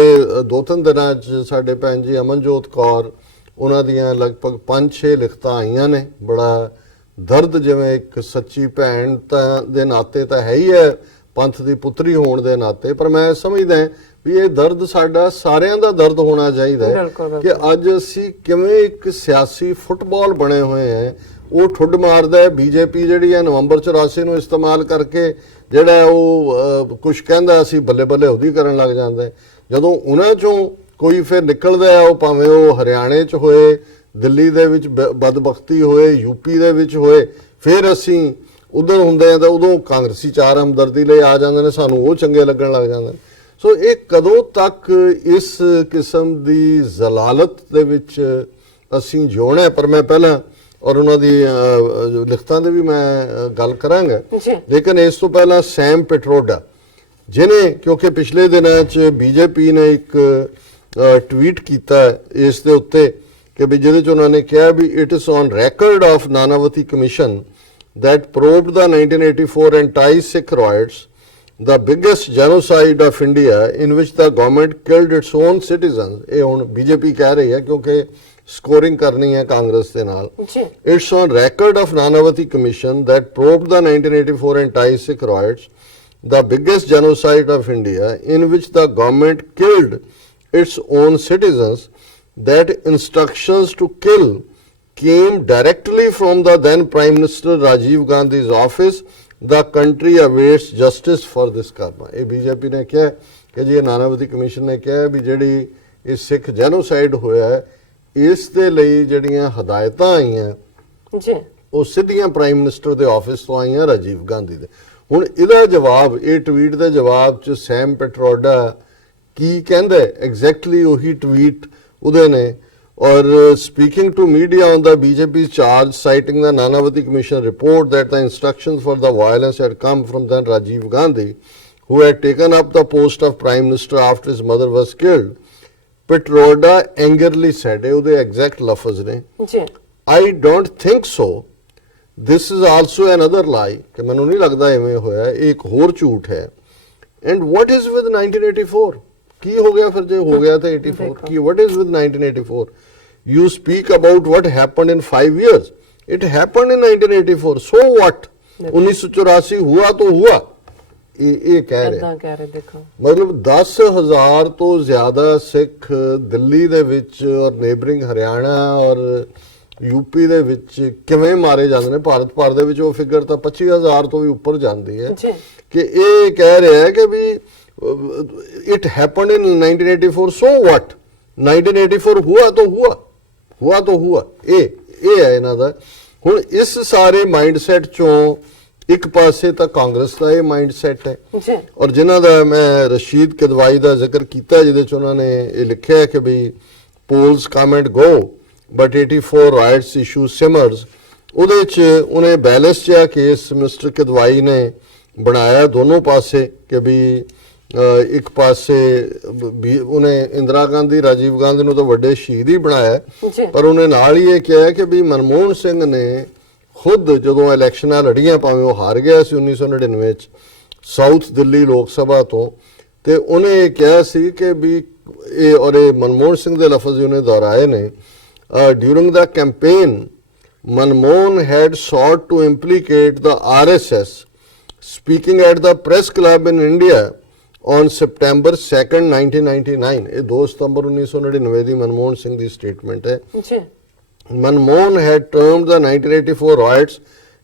2-3 ਦਿਨਾਂ 'ਚ ਸਾਡੇ ਭੈਣ ਜੀ ਅਮਨਜੋਤ ਕੌਰ, ਉਹਨਾਂ ਦੀਆਂ ਲਗਭਗ 5-6 ਲਿਖਤਾਂ ਆਈਆਂ ਨੇ। ਬੜਾ ਦਰਦ, ਜਿਵੇਂ ਇੱਕ ਸੱਚੀ ਭੈਣ ਤਾਂ ਦੇ ਨਾਤੇ ਤਾਂ ਹੈ ਹੀ ਹੈ, ਪੰਥ ਦੀ ਪੁੱਤਰੀ ਹੋਣ ਦੇ ਨਾਤੇ, ਪਰ ਮੈਂ ਸਮਝਦਾ ਵੀ ਇਹ ਦਰਦ ਸਾਡਾ ਸਾਰਿਆਂ ਦਾ ਦਰਦ ਹੋਣਾ ਚਾਹੀਦਾ ਹੈ ਕਿ ਅੱਜ ਅਸੀਂ ਕਿਵੇਂ ਇੱਕ ਸਿਆਸੀ ਫੁੱਟਬਾਲ ਬਣੇ ਹੋਏ ਹਾਂ। ਉਹ ਠੁੱਡ ਮਾਰਦਾ ਹੈ ਬੀਜੇਪੀ ਜਿਹੜੀ ਹੈ, ਨਵੰਬਰ 84 ਨੂੰ ਇਸਤੇਮਾਲ ਕਰਕੇ ਜਿਹੜਾ ਉਹ ਕੁਝ ਕਹਿੰਦਾ ਅਸੀਂ ਬੱਲੇ ਬੱਲੇ ਉਹਦੀ ਕਰਨ ਲੱਗ ਜਾਂਦਾ ਹੈ। ਜਦੋਂ ਉਹਨਾਂ ਚੋਂ ਕੋਈ ਫਿਰ ਨਿਕਲਦਾ ਹੈ, ਉਹ ਭਾਵੇਂ ਉਹ ਹਰਿਆਣੇ 'ਚ ਹੋਏ, ਦਿੱਲੀ ਦੇ ਵਿੱਚ ਬਦਬਖਤੀ ਹੋਏ, ਯੂਪੀ ਦੇ ਵਿੱਚ ਹੋਏ, ਫਿਰ ਅਸੀਂ ਉਧਰ ਹੁੰਦੇ ਆ ਤਾਂ ਉਦੋਂ ਕਾਂਗਰਸੀ ਚਾਰ ਹਮਦਰਦੀ ਲਈ ਆ ਜਾਂਦੇ ਨੇ, ਸਾਨੂੰ ਉਹ ਚੰਗੇ ਲੱਗਣ ਲੱਗ ਜਾਂਦੇ ਨੇ। ਸੋ ਇਹ ਕਦੋਂ ਤੱਕ ਇਸ ਕਿਸਮ ਦੀ ਜ਼ਲਾਲਤ ਦੇ ਵਿੱਚ ਅਸੀਂ ਜਿਉਣਾ। ਪਰ ਮੈਂ ਪਹਿਲਾਂ ਔਰ ਉਹਨਾਂ ਦੀ ਲਿਖਤਾਂ ਦੇ ਵੀ ਮੈਂ ਗੱਲ ਕਰਾਂਗਾ, ਲੇਕਿਨ ਇਸ ਤੋਂ ਪਹਿਲਾਂ ਸੈਮ ਪਿਟਰੋਡਾ, ਜਿਨੇ ਕਿਉਂਕਿ ਪਿਛਲੇ ਦਿਨਾਂ 'ਚ ਬੀਜੇਪੀ ਨੇ ਇੱਕ ਟਵੀਟ ਕੀਤਾ ਇਸ ਦੇ ਉੱਤੇ ਕਿ ਵੀ ਜਿਹਦੇ 'ਚ ਉਹਨਾਂ ਨੇ ਕਿਹਾ ਵੀ it is on record of Nanavati commission that probed the 1984 anti-Sikh riots, the biggest genocide of India in which the government killed its own citizens. ਇਹ ਹੁਣ ਬੀਜੇਪੀ ਕਹਿ ਰਹੀ ਹੈ ਕਿਉਂਕਿ ਸਕੋਰਿੰਗ ਕਰਨੀ ਹੈ ਕਾਂਗਰਸ ਦੇ ਨਾਲ। It's on record of Nanavati Commission that probed the 1984 anti-Sikh riots, the biggest genocide of India in which the government killed its own citizens, that instructions to kill came directly from the then Prime Minister Rajiv Gandhi's office. The country awaits justice for this karma. ਇਹ BJP ਨੇ ਕਿਹਾ ਕਿ ਜੀ ਨਾਨਾਵਤੀ commission ਨੇ ਕਿਹਾ ਵੀ ਜਿਹੜੀ ਇਹ ਸਿੱਖ genocide ਹੋਇਆ ਹੈ, ਇਸ ਦੇ ਲਈ ਜਿਹੜੀਆਂ ਹਦਾਇਤਾਂ ਆਈਆਂ ਜੀ ਉਹ ਸਿੱਧੀਆਂ ਪ੍ਰਾਈਮ ਮਿਨਿਸਟਰ ਦੇ ਆਫਿਸ ਤੋਂ ਆਈਆਂ, ਰਾਜੀਵ ਗਾਂਧੀ ਦੇ। ਹੁਣ ਇਹਦਾ ਜਵਾਬ, ਇਹ ਟਵੀਟ ਦੇ ਜਵਾਬ 'ਚ ਸੈਮ ਪਿਟਰੋਡਾ ਕੀ ਕਹਿੰਦਾ ਐਗਜ਼ੈਕਟਲੀ ਉਹੀ ਟਵੀਟ ਉਹਦੇ ਨੇ। Or speaking to media on the BJP's charge, citing the Nanavati Commission report that the instructions for the violence had come from then Rajiv Gandhi, who had taken up the post of Prime Minister after his mother was killed, Pitroda angrily said, ਉਹਦੇ exact ਲਫ਼ਜ਼ ਨੇ, I don't think so. This is also another lie ਕਿ ਮੈਨੂੰ ਨਹੀਂ ਲੱਗਦਾ ਐਵੇਂ ਹੋਇਆ, ਇਹ ਇੱਕ ਹੋਰ ਝੂਠ ਹੈ। And what is with 1984? ਕੀ ਹੋ ਗਿਆ ਫਿਰ ਜੇ ਹੋ ਗਿਆ ਤਾਂ 84 ਕੀ? What is with 1984? You speak about what happened in 5 years. It happened in 1984. So what? 1984 हुआ तो हुआ। ਇਹ ਕਹਿ ਰਹੇ ਇਦਾਂ ਕਹਿ ਰਹੇ ਦੇਖੋ, ਮਤਲਬ 10,000 ਤੋਂ ਜ਼ਿਆਦਾ ਸਿੱਖ ਦਿੱਲੀ ਦੇ ਵਿੱਚ ਔਰ ਨੇਬਰਿੰਗ ਹਰਿਆਣਾ ਔਰ ਯੂਪੀ ਦੇ ਵਿੱਚ ਕਿਵੇਂ ਮਾਰੇ ਜਾਂਦੇ ਨੇ। ਭਾਰਤ ਭਰ ਦੇ ਵਿੱਚ ਉਹ ਫਿਗਰ ਤਾਂ 25,000 ਤੋਂ ਵੀ ਉੱਪਰ ਜਾਂਦੀ ਹੈ ਜੀ। ਕਿ ਇਹ ਕਹਿ ਰਿਹਾ ਹੈ ਕਿ ਵੀ ਇਟ ਹੈਪਨਡ ਇਨ 1984 ਸੋ ਵਾਟ, 1984 ਹੁਆ ਤਾਂ ਹੁਆ, ਹੁਆ ਤਾਂ ਹੁਆ। ਇਹ ਹੈ ਇਹਨਾਂ ਦਾ। ਹੁਣ ਇਸ ਸਾਰੇ ਮਾਈਂਡਸੈਟ ਚੋਂ ਇੱਕ ਪਾਸੇ ਤਾਂ ਕਾਂਗਰਸ ਦਾ ਇਹ ਮਾਈਂਡਸੈਟ ਹੈ ਜੀ, ਔਰ ਜਿਨ੍ਹਾਂ ਦਾ ਮੈਂ ਰਸ਼ੀਦ ਕਿਦਵਾਈ ਦਾ ਜ਼ਿਕਰ ਕੀਤਾ ਜਿਹਦੇ ਚ ਉਹਨਾਂ ਨੇ ਇਹ ਲਿਖਿਆ ਹੈ ਕਿ ਵੀ polls come and go but 84 riots issue simmers. ਉਹਦੇ ਚ ਉਹਨੇ ਬੈਲੈਂਸ ਜਿਹਾ ਕੇਸ ਮਿਸਟਰ ਕਿਦਵਾਈ ਨੇ ਬਣਾਇਆ ਦੋਨੋਂ ਪਾਸੇ ਕਿ ਵੀ ਇੱਕ ਪਾਸੇ ਉਹਨੇ ਇੰਦਰਾ ਗਾਂਧੀ ਰਾਜੀਵ ਗਾਂਧੀ ਨੂੰ ਤਾਂ ਵੱਡੇ ਸ਼ਹੀਦ ਹੀ ਬਣਾਇਆ, ਪਰ ਉਹਨੇ ਨਾਲ ਹੀ ਇਹ ਕਿਹਾ ਕਿ ਵੀ ਮਨਮੋਹਨ ਸਿੰਘ ਨੇ ਖੁਦ ਜਦੋਂ ਇਲੈਕਸ਼ਨਾਂ ਲੜੀਆਂ, ਭਾਵੇਂ ਉਹ ਹਾਰ ਗਿਆ ਸੀ 1999 ਚ ਸਾਊਥ ਦਿੱਲੀ ਲੋਕ ਸਭਾ ਤੋਂ, ਤੇ ਉਹਨੇ ਇਹ ਕਿਹਾ ਸੀ ਕਿ ਵੀ ਇਹ ਔਰ ਇਹ ਮਨਮੋਹਨ ਸਿੰਘ ਦੇ ਲਫ਼ਜ਼ ਉਹਨੇ ਦੁਹਰਾਏ ਨੇ, during the campaign Manmohan had sought to implicate the RSS speaking at the press club in India on September 2nd, 1999। ਇਹ 2 ਸਤੰਬਰ 1999 ਦੀ ਮਨਮੋਹਨ ਸਿੰਘ ਦੀ ਸਟੇਟਮੈਂਟ ਹੈ। ਜੀ। Manmohan had termed the 1984 riots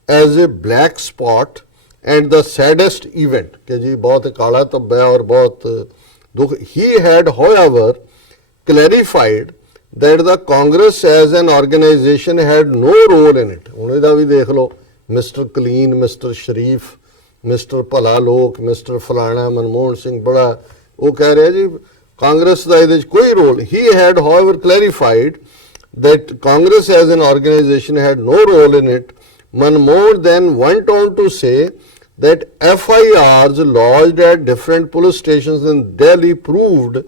as a black spot and the saddest event कि जी बहुत काला धब्बा और बहुत दुख। He had however clarified that the Congress as an organization had no role in it। ਹੁਣ ਇਹਦਾ ਵੀ ਦੇਖ ਲਓ, ਮਿਸਟਰ ਕਲੀਨ, ਮਿਸਟਰ ਸ਼ਰੀਫ, ਮਿਸਟਰ ਭਲਾ ਲੋਕ, ਮਿਸਟਰ ਫਲਾਣਾ, ਮਨਮੋਹਨ ਸਿੰਘ ਬੜਾ ਉਹ ਕਹਿ ਰਿਹਾ ਜੀ ਕਾਂਗਰਸ ਦਾ ਇਹਦੇ 'ਚ ਕੋਈ role. He had however clarified that Congress as an organization had no role in it. Manmohan then went on to say that FIRs lodged at different police stations in Delhi proved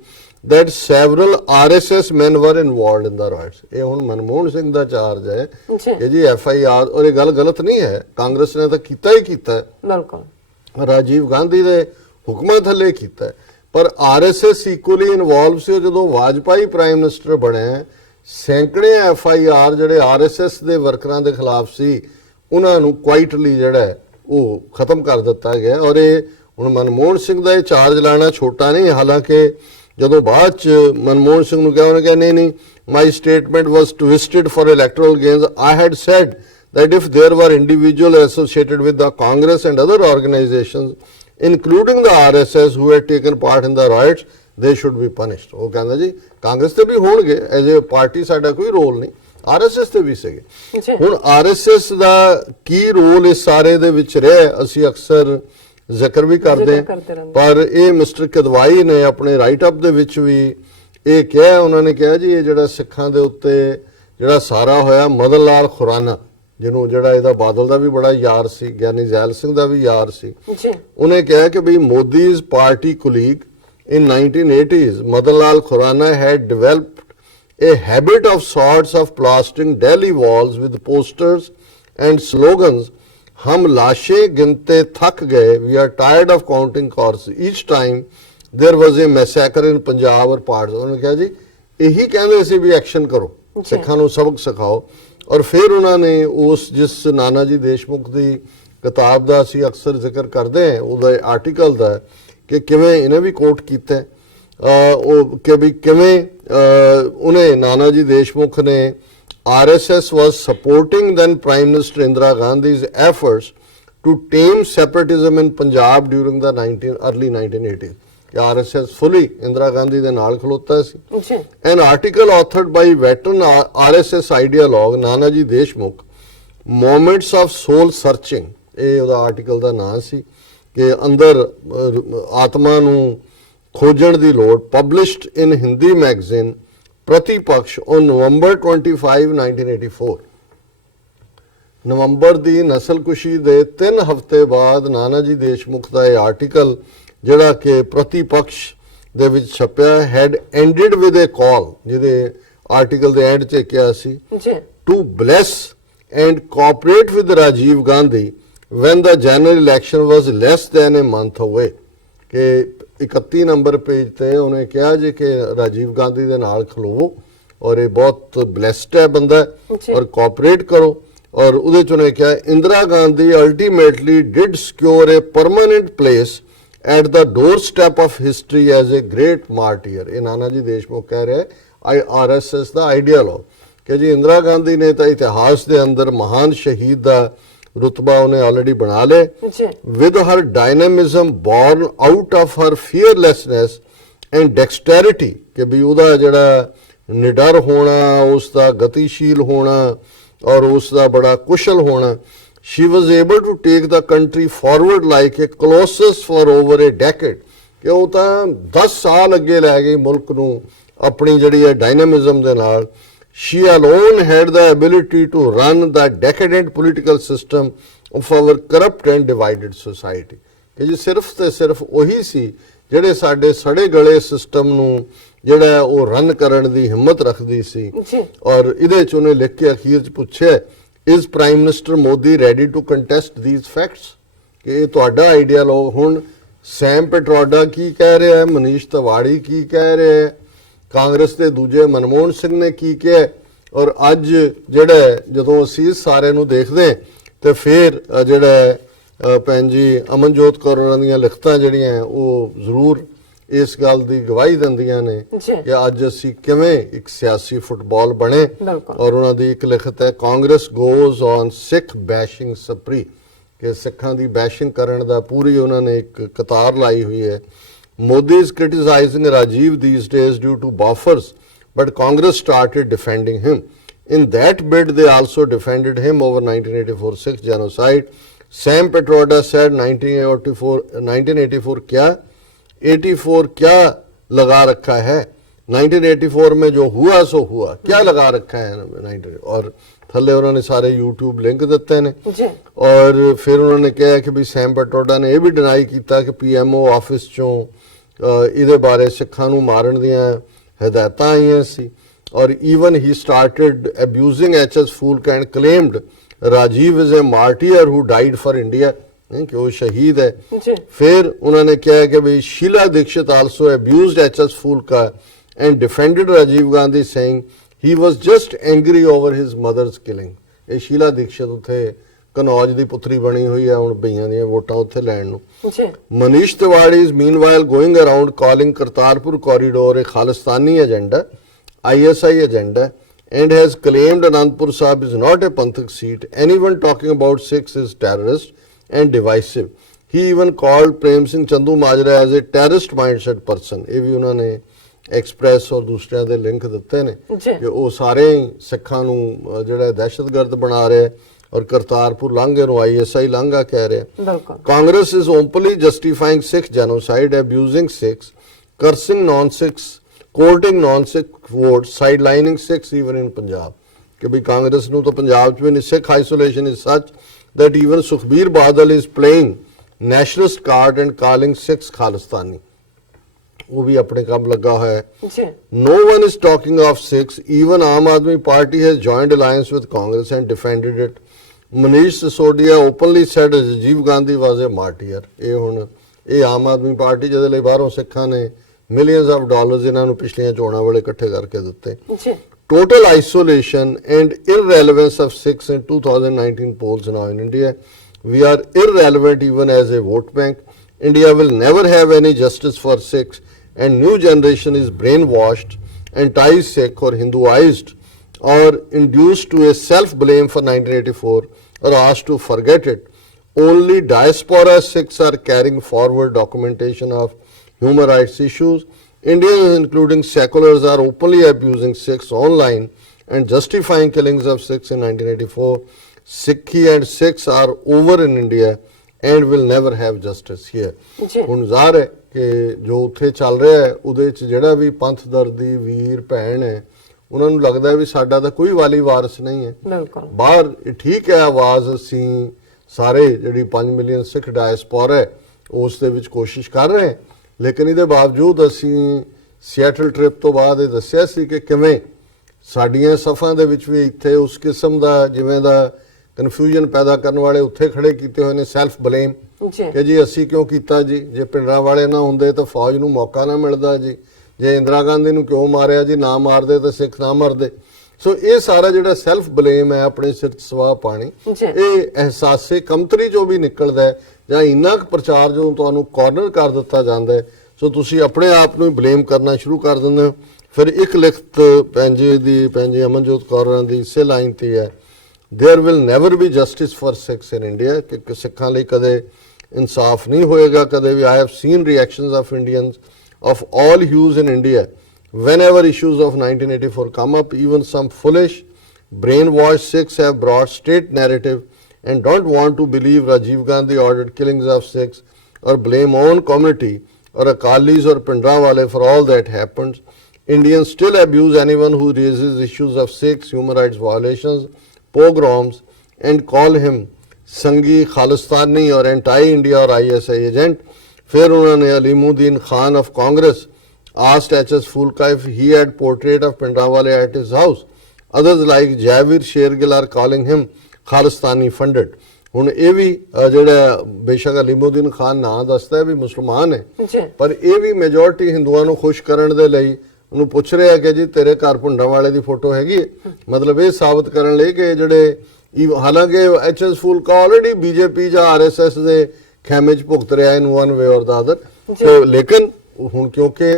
that several RSS men were involved in the riots। ਇਹ ਹੁਣ ਮਨਮੋਹਨ ਸਿੰਘ ਦਾ charge ਹੈ ਕਿ ਜੀ FIR, ਔਰ ਇਹ ਗੱਲ ਗਲਤ ਨਹੀਂ ਹੈ, ਕਾਂਗਰਸ ਨੇ ਤਾਂ ਕੀਤਾ ਹੀ ਕੀਤਾ ਹੈ, ਬਿਲਕੁਲ ਰਾਜੀਵ ਗਾਂਧੀ ਦੇ ਹੁਕਮਾਂ ਥੱਲੇ ਕੀਤਾ ਹੈ, ਪਰ RSS ਇਕੁਅਲੀ ਇਨਵੋਲਵ ਸੀ। ਜਦੋਂ ਵਾਜਪਾਈ ਪ੍ਰਾਈਮ ਮਿਨਿਸਟਰ ਬਣਿਆ, ਸੈਂਕੜੇ FIR ਜਿਹੜੇ RSS ਦੇ ਵਰਕਰਾਂ ਦੇ ਖਿਲਾਫ ਸੀ, ਉਹਨਾਂ ਨੂੰ ਕੁਆਇਟਲੀ ਜਿਹੜਾ ਉਹ ਖਤਮ ਕਰ ਦਿੱਤਾ ਗਿਆ। ਔਰ ਇਹ ਹੁਣ ਮਨਮੋਹਨ ਸਿੰਘ ਦਾ ਇਹ ਚਾਰਜ ਲਾਣਾ ਛੋਟਾ ਨਹੀਂ। ਹਾਲਾਂਕਿ ਜਦੋਂ ਬਾਅਦ ਚ ਮਨਮੋਹਨ ਸਿੰਘ ਨੂੰ ਕਿਹਾ, ਉਹਨੇ ਕਿਹਾ ਨਹੀਂ my statement was twisted for electoral gains. I had said that if there were individuals associated with the Congress and other organizations, including the RSS, who had taken part in the riots, they should be punished। ਉਹ ਕਹਿੰਦਾ ਜੀ ਕਾਂਗਰਸ ਤੇ ਵੀ ਹੋਣਗੇ, as a party ਸਾਡਾ ਕੋਈ role ਨਹੀਂ, RSS ਤੇ ਵੀ ਸੀਗੇ। ਹੁਣ RSS ਦਾ ਕੀ ਰੋਲ ਇਸ ਸਾਰੇ ਦੇ ਵਿੱਚ ਰਿਹਾ, ਅਸੀਂ ਅਕਸਰ ਜ਼ਿਕਰ ਵੀ ਕਰਦੇ ਹਾਂ, ਪਰ ਇਹ ਮਿਸਟਰ ਕਿਦਵਾਈ ਨੇ ਆਪਣੇ ਰਾਈਟ ਅਪ ਦੇ ਵਿੱਚ ਵੀ ਇਹ ਕਿਹਾ। ਉਹਨਾਂ ਨੇ ਕਿਹਾ ਜੀ ਇਹ ਜਿਹੜਾ ਸਿੱਖਾਂ ਦੇ ਉੱਤੇ ਜਿਹੜਾ ਸਾਰਾ ਹੋਇਆ, ਮਦਨ ਲਾਲ ਖੁਰਾਨਾ ਜਿਹਨੂੰ ਜਿਹੜਾ ਇਹਦਾ ਬਾਦਲ ਦਾ ਵੀ ਬੜਾ ਯਾਰ ਸੀ, ਗਿਆਨੀ ਜ਼ੈਲ ਸਿੰਘ ਦਾ ਵੀ ਯਾਰ ਸੀ, ਉਹਨੇ ਕਿਹਾ ਕਿ ਵੀ Modi's party colleague in 1980s Madan Lal Khurana had developed a habit of sorts of plastering Delhi walls with posters and slogans, hum lashe ginte thak gaye, we are tired of counting corpses, each time there was a massacre in Punjab or parts। ਉਹਨੇ ਕਿਹਾ ਜੀ ਇਹੀ ਕਹਿੰਦੇ ਸੀ ਵੀ action ਕਰੋ, ਸਿੱਖਾਂ ਨੂੰ ਸਬਕ ਸਿਖਾਓ। ਔਰ ਫਿਰ ਉਹਨਾਂ ਨੇ ਉਸ ਜਿਸ ਨਾਨਾ ਜੀ ਦੇਸ਼ਮੁਖ ਦੀ ਕਿਤਾਬ ਦਾ ਅਸੀਂ ਅਕਸਰ ਜ਼ਿਕਰ ਕਰਦੇ ਹਾਂ, ਉਹਦਾ ਆਰਟੀਕਲ ਦਾ ਕਿ ਕਿਵੇਂ ਇਹਨੇ ਵੀ ਕੋਟ ਕੀਤਾ ਉਹ ਕਿ ਵੀ ਕਿਵੇਂ ਉਹਨੇ ਨਾਨਾ ਜੀ ਦੇਸ਼ਮੁਖ ਨੇ RSS was supporting then Prime Minister Indira Gandhi's efforts to tame separatism in Punjab during the early 1980s। RSS fully Indira Gandhi ਦੇ ਨਾਲ ਖਲੋਤਾ ਸੀ। An article authored by veteran RSS ideologue Nana Ji Deshmukh, Moments of Soul Searching, ਇਹ ਉਹਦਾ article ਦਾ ਨਾਂ ਸੀ ਕਿ ਅੰਦਰ ਆਤਮਾ ਨੂੰ ਖੋਜਣ ਦੀ ਲੋੜ, published in Hindi magazine Pratipaksh on November 25, 1984। ਨਵੰਬਰ ਦੀ ਨਸਲਕੁਸ਼ੀ ਦੇ 3 ਹਫ਼ਤੇ ਬਾਅਦ ਨਾਨਾ ਜੀ ਦੇਸ਼ਮੁਖ ਦਾ ਇਹ ਆਰਟੀਕਲ ਜਿਹੜਾ ਕਿ ਪ੍ਰਤੀਪਕਸ਼ ਦੇ ਵਿੱਚ ਛਪਿਆ, ਹੈਡ ਐਂਡਡ ਵਿਦ ਅ ਕਾਲ, ਜਿਹਦੇ ਆਰਟੀਕਲ ਦੇ ਐਂਡ 'ਚ ਕਿਹਾ ਸੀ to bless and cooperate with Rajiv Gandhi when the general election was less than a month away. ਕਿ 31 ਨੰਬਰ ਪੇਜ ਤੇ ਉਹਨੇ ਕਿਹਾ ਜੀ ਕਿ ਰਾਜੀਵ ਗਾਂਧੀ ਦੇ ਨਾਲ ਖਲੋਵੋ ਔਰ ਇਹ ਬਹੁਤ ਬਲੈਸਡ ਹੈ ਬੰਦਾ ਔਰ ਕੋਆਪਰੇਟ ਕਰੋ ਔਰ ਉਹਦੇ ਚ ਉਹਨੇ ਕਿਹਾ Indira Gandhi ultimately did secure A permanent place at the door step of history as A grade ਮਾਰਟੀਅਰ। ਇਹ ਨਾਨਾ ਜੀ ਦੇਸ਼ਮੁਖ ਕਹਿ ਰਿਹਾ ਆਰਐਸਐਸ ਦਾ ਆਈਡੀਅਲ ਕਿ ਜੀ ਇੰਦਰਾ ਗਾਂਧੀ ਨੇ ਤਾਂ ਇਤਿਹਾਸ ਦੇ ਅੰਦਰ ਮਹਾਨ ਸ਼ਹੀਦ ਦਾ ਰੁਤਬਾ ਉਹਨੇ ਆਲਰੇਡੀ ਬਣਾ ਲਿਆ with her dynamism born out of her fearlessness and dexterity ਕਿ ਵੀ ਉਹਦਾ ਜਿਹੜਾ ਨਿਡਰ ਹੋਣਾ ਉਸ ਦਾ ਗਤੀਸ਼ੀਲ ਹੋਣਾ ਔਰ ਉਸ ਦਾ ਬੜਾ ਕੁਸ਼ਲ ਹੋਣਾ she was able to take the country forward like a colossus for over a decade ਕਿ ਉਹ ਤਾਂ 10 ਸਾਲ ਅੱਗੇ ਲੈ ਗਈ ਮੁਲਕ ਨੂੰ ਆਪਣੀ ਜਿਹੜੀ ਹੈ ਡਾਇਨਾਮਿਜ਼ਮ ਦੇ ਨਾਲ। She alone had the ability to run the decadent political system of our corrupt and divided society ਕਿ ਜੀ ਸਿਰਫ ਤੇ ਸਿਰਫ ਉਹੀ ਸੀ ਜਿਹੜੇ ਸਾਡੇ ਸੜੇ ਗਲੇ ਸਿਸਟਮ ਨੂੰ ਜਿਹੜਾ ਉਹ ਰਨ ਕਰਨ ਦੀ ਹਿੰਮਤ ਰੱਖਦੀ ਸੀ। ਔਰ ਇਹਦੇ ਚ ਉਹਨੇ ਲਿਖ ਕੇ ਅਖੀਰ ਚ ਪੁੱਛਿਆ is Prime Minister Modi ready to contest these facts ਕਿ ਇਹ ਤੁਹਾਡਾ ਆਈਡੀਆ ਲਓ। ਹੁਣ ਸੈਮ ਪੈਟਰੋਡਾ ਕੀ ਕਹਿ ਰਿਹਾ ਹੈ, ਮਨੀਸ਼ ਤਿਵਾੜੀ ਕੀ ਕਹਿ ਰਿਹਾ ਹੈ, ਕਾਂਗਰਸ ਦੇ ਦੂਜੇ ਮਨਮੋਹਨ ਸਿੰਘ ਨੇ ਕੀ ਕਿਹਾ ਔਰ ਅੱਜ ਜਿਹੜਾ ਜਦੋਂ ਅਸੀਂ ਸਾਰੇ ਨੂੰ ਦੇਖਦੇ ਤੇ ਫਿਰ ਜਿਹੜਾ ਭੈਣ ਜੀ ਅਮਨਜੋਤ ਕੌਰ ਉਹਨਾਂ ਦੀਆਂ ਲਿਖਤਾਂ ਜਿਹੜੀਆਂ ਉਹ ਜ਼ਰੂਰ ਇਸ ਗੱਲ ਦੀ ਗਵਾਹੀ ਦਿੰਦੀਆਂ ਨੇ ਕਿ ਅੱਜ ਅਸੀਂ ਕਿਵੇਂ ਇੱਕ ਸਿਆਸੀ ਫੁੱਟਬਾਲ ਬਣੇ। ਔਰ ਉਹਨਾਂ ਦੀ ਇੱਕ ਲਿਖਤ ਹੈ ਕਾਂਗਰਸ ਗੋਜ਼ ਔਨ ਸਿੱਖ ਬੈਸ਼ਿੰਗ ਸਪਰੀ ਕਿ ਸਿੱਖਾਂ ਦੀ ਬੈਸ਼ਿੰਗ ਕਰਨ ਦਾ ਪੂਰੀ ਉਹਨਾਂ ਨੇ ਇੱਕ ਕਤਾਰ ਲਾਈ ਹੋਈ ਹੈ। Modi is criticizing Rajiv these days due to buffers, but Congress started defending him. In that bid, they also defended him over 1984 Sikh genocide. Sam Petroda said 1984 क्या 84 क्या लगा रखा है 1984 में जो हुआ सो हुआ क्या लगा रखा है 90 और थल्ले उन्होंने सारे YouTube लिंक दिते ने और फिर उन्होंने कहा कि भी सैम पेट्रोडा ने यह भी डिनाई किया कि PMO ऑफिस चों ਇਹਦੇ ਬਾਰੇ ਸਿੱਖਾਂ ਨੂੰ ਮਾਰਨ ਦੀਆਂ ਹਦਾਇਤਾਂ ਆਈਆਂ ਸੀ ਔਰ even he started abusing HS Phoolka and claimed Rajiv is a martyr who died for India ਕਿ ਉਹ ਸ਼ਹੀਦ ਹੈ। ਫਿਰ ਉਹਨਾਂ ਨੇ ਕਿਹਾ ਕਿ ਵੀ Sheila Dikshit also abused HS Phoolka and defended Rajiv Gandhi saying he was just angry over his mother's killing. ਇਹ ਸ਼ੀਲਾ ਦੀਕਸ਼ਿਤ ਉੱਥੇ ਕਨੌਜ ਦੀ ਪੁੱਤਰੀ ਬਣੀ ਹੋਈ ਹੈ ਹੁਣ ਬਈਆਂ ਦੀਆਂ ਵੋਟਾਂ ਉੱਥੇ ਲੈਣ ਨੂੰ। Manish Tiwari is meanwhile going around calling Kartarpur corridor a Khalistani agenda, ISI agenda, and has claimed Anandpur Sahib is not a Panthak seat. Anyone talking about Sikhs is terrorist and divisive. He even called Prem Singh Chandu Majra as a terrorist mindset person. ਇਹ ਵੀ ਉਹਨਾਂ ਨੇ express ਔਰ ਦੂਸਰਿਆਂ ਦੇ link ਦਿੱਤੇ ਨੇ ਕਿ ਉਹ ਸਾਰੇ ਸਿੱਖਾਂ ਨੂੰ ਜਿਹੜਾ ਦਹਿਸ਼ਤਗਰਦ ਬਣਾ ਰਿਹਾ और करतारपुर लांघे नु ISI लांघा कह रहे। Congress is openly justifying Sikh genocide, abusing Sikhs, cursing non-Sikhs, courting non-Sikh votes, sidelining Sikhs even in Punjab कि भी कांग्रेस नु तो पंजाब च भी Sikh isolation is such that even Sukhbir Badal is playing nationalist card and calling Sikhs Khalistani। वो भी अपने काम लगा है। No one is talking of Sikhs. Even Aam Aadmi Party has joined alliance with Congress and defended it. Manish Sisodia openly said Rajiv Gandhi was a martyr. ਇਹ ਹੁਣ ਇਹ Aam Aadmi party ਜਿਹਦੇ ਲਈ ਬਾਹਰੋਂ ਸਿੱਖਾਂ ਨੇ ਮਿਲੀਅਨਸ ਆਫ ਡਾਲਰਸ ਇਹਨਾਂ ਨੂੰ ਪਿਛਲੀਆਂ ਚੋਣਾਂ ਵੇਲੇ ਇਕੱਠੇ ਕਰਕੇ ਦਿੱਤੇ। Total isolation and irrelevance of Sikhs in 2019 polls now in India. We are irrelevant even as a vote bank. India will never have any justice for Sikhs and new generation is brainwashed, anti-Sikh or Hinduized or induced to a self-blame for 1984 or asked to forget it. Only diaspora Sikhs are carrying forward documentation of human rights issues. Indians, including seculars, are openly abusing Sikhs online and justifying killings of Sikhs in 1984. Sikhi and Sikhs are over in India and will never have justice here. ਹੁਣ ਜ਼ਾਹਰ ਹੈ ਕਿ ਜੋ ਉੱਥੇ ਚੱਲ ਰਿਹਾ ਹੈ ਉਹਦੇ ਚ ਜਿਹੜਾ ਵੀ ਪੰਥ ਦਰਦੀ ਵੀਰ ਭੈਣ ਹੈ ਉਹਨਾਂ ਨੂੰ ਲੱਗਦਾ ਵੀ ਸਾਡਾ ਤਾਂ ਕੋਈ ਵਾਲੀ ਵਾਰਿਸ ਨਹੀਂ ਹੈ। ਬਾਹਰ ਠੀਕ ਹੈ ਆਵਾਜ਼ ਅਸੀਂ ਸਾਰੇ ਜਿਹੜੀ 5 ਮਿਲੀਅਨ ਸਿੱਖ ਡਾਇਸਪੋਰਾ ਹੈ ਉਸ ਦੇ ਵਿੱਚ ਕੋਸ਼ਿਸ਼ ਕਰ ਰਹੇ ਹਾਂ ਲੇਕਿਨ ਇਹਦੇ ਬਾਵਜੂਦ ਅਸੀਂ ਸਿਐਟਲ ਟ੍ਰਿਪ ਤੋਂ ਬਾਅਦ ਇਹ ਦੱਸਿਆ ਸੀ ਕਿ ਕਿਵੇਂ ਸਾਡੀਆਂ ਸਫਾਂ ਦੇ ਵਿੱਚ ਵੀ ਇੱਥੇ ਉਸ ਕਿਸਮ ਦਾ ਜਿਵੇਂ ਦਾ ਕਨਫਿਊਜ਼ਨ ਪੈਦਾ ਕਰਨ ਵਾਲੇ ਉੱਥੇ ਖੜੇ ਕੀਤੇ ਹੋਏ ਨੇ ਸੈਲਫ ਬਲੇਮ ਜੀ ਕਿ ਜੀ ਅਸੀਂ ਕਿਉਂ ਕੀਤਾ ਜੀ, ਜੇ ਪਿੰਡਰਾਂ ਵਾਲੇ ਨਾ ਹੁੰਦੇ ਤਾਂ ਫੌਜ ਨੂੰ ਮੌਕਾ ਨਾ ਮਿਲਦਾ ਜੀ, ਜੇ ਇੰਦਰਾ ਗਾਂਧੀ ਨੂੰ ਕਿਉਂ ਮਾਰਿਆ ਜੀ, ਨਾ ਮਾਰਦੇ ਤਾਂ ਸਿੱਖ ਨਾ ਮਰਦੇ। ਸੋ ਇਹ ਸਾਰਾ ਜਿਹੜਾ ਸੈਲਫ ਬਲੇਮ ਹੈ ਆਪਣੇ ਸਿਰ 'ਚ ਸਵਾਹ ਪਾਣੀ, ਇਹ ਅਹਿਸਾਸੇ ਕਮਤਰੀ ਜੋ ਵੀ ਨਿਕਲਦਾ ਹੈ ਜਾਂ ਇੰਨਾ ਕੁ ਪ੍ਰਚਾਰ ਜਦੋਂ ਤੁਹਾਨੂੰ ਕਾਰਨਰ ਕਰ ਦਿੱਤਾ ਜਾਂਦਾ ਹੈ, ਸੋ ਤੁਸੀਂ ਆਪਣੇ ਆਪ ਨੂੰ ਹੀ ਬਲੇਮ ਕਰਨਾ ਸ਼ੁਰੂ ਕਰ ਦਿੰਦੇ ਹੋ। ਫਿਰ ਇੱਕ ਲਿਖਤ ਪੈਂਜੀ ਅਮਨਜੋਤ ਕੌਰ ਦੀ ਇਸੇ ਲਾਈਨ ਤੇ ਹੈ, there will never be justice for Sikhs in India, कि सिखा ਲਈ ਕਦੇ इंसाफ नहीं होएगा कदे भी। I have seen reactions of Indians of all hues in India whenever issues of 1984 come up. Even some foolish brainwashed Sikhs have brought state narrative and don't want to believe Rajiv Gandhi ordered killings of Sikhs or blame own community or Akalis or Pindrawale for all that happens. Indians still abuse anyone who raises issues of Sikhs, human rights violations, pogroms and call him संगी खालिस्तानी और anti India और ISI agent. फिर उन्होंने Alimuddin Khan of Congress asked HS Fulka if he had portrait of Pindrawale at his house. Others like Javeer Shergill are calling him Khalistani funded। ਹੁਣ ਇਹ ਵੀ ਜਿਹੜਾ ਬੇਸ਼ੱਕ ਅਲੀਮੁद्दीन ਖਾਨ ਨਾਂ ਦੱਸਦਾ ਹੈ ਵੀ ਮੁਸਲਮਾਨ ਹੈ, ਪਰ ਇਹ ਵੀ ਮੈਜੋਰਟੀ ਹਿੰਦੂਆਂ ਨੂੰ ਖੁਸ਼ ਕਰਨ ਦੇ ਲਈ ਉਹਨੂੰ ਪੁੱਛ ਰਿਹਾ ਕਿ ਜੀ ਤੇਰੇ ਘਰ ਭੁੰਡਾਂ ਵਾਲੇ ਦੀ ਫੋਟੋ ਹੈਗੀ ਹੈ। ਮਤਲਬ ਇਹ ਸਾਬਤ ਕਰਨ ਲਈ ਕਿ ਜਿਹੜੇ ਹਾਲਾਂਕਿ HS ਫੂਲਕਾ ਆਲਰੇਡੀ ਬੀਜੇਪੀ ਜਾਂ RSS ਦੇ ਖੈਮੇ 'ਚ ਭੁਗਤ ਰਿਹਾ ਇਨ ਵਨ ਵੇ ਔਰ ਦਾ ਅਦਰ। ਲੇਕਿਨ ਹੁਣ ਕਿਉਂਕਿ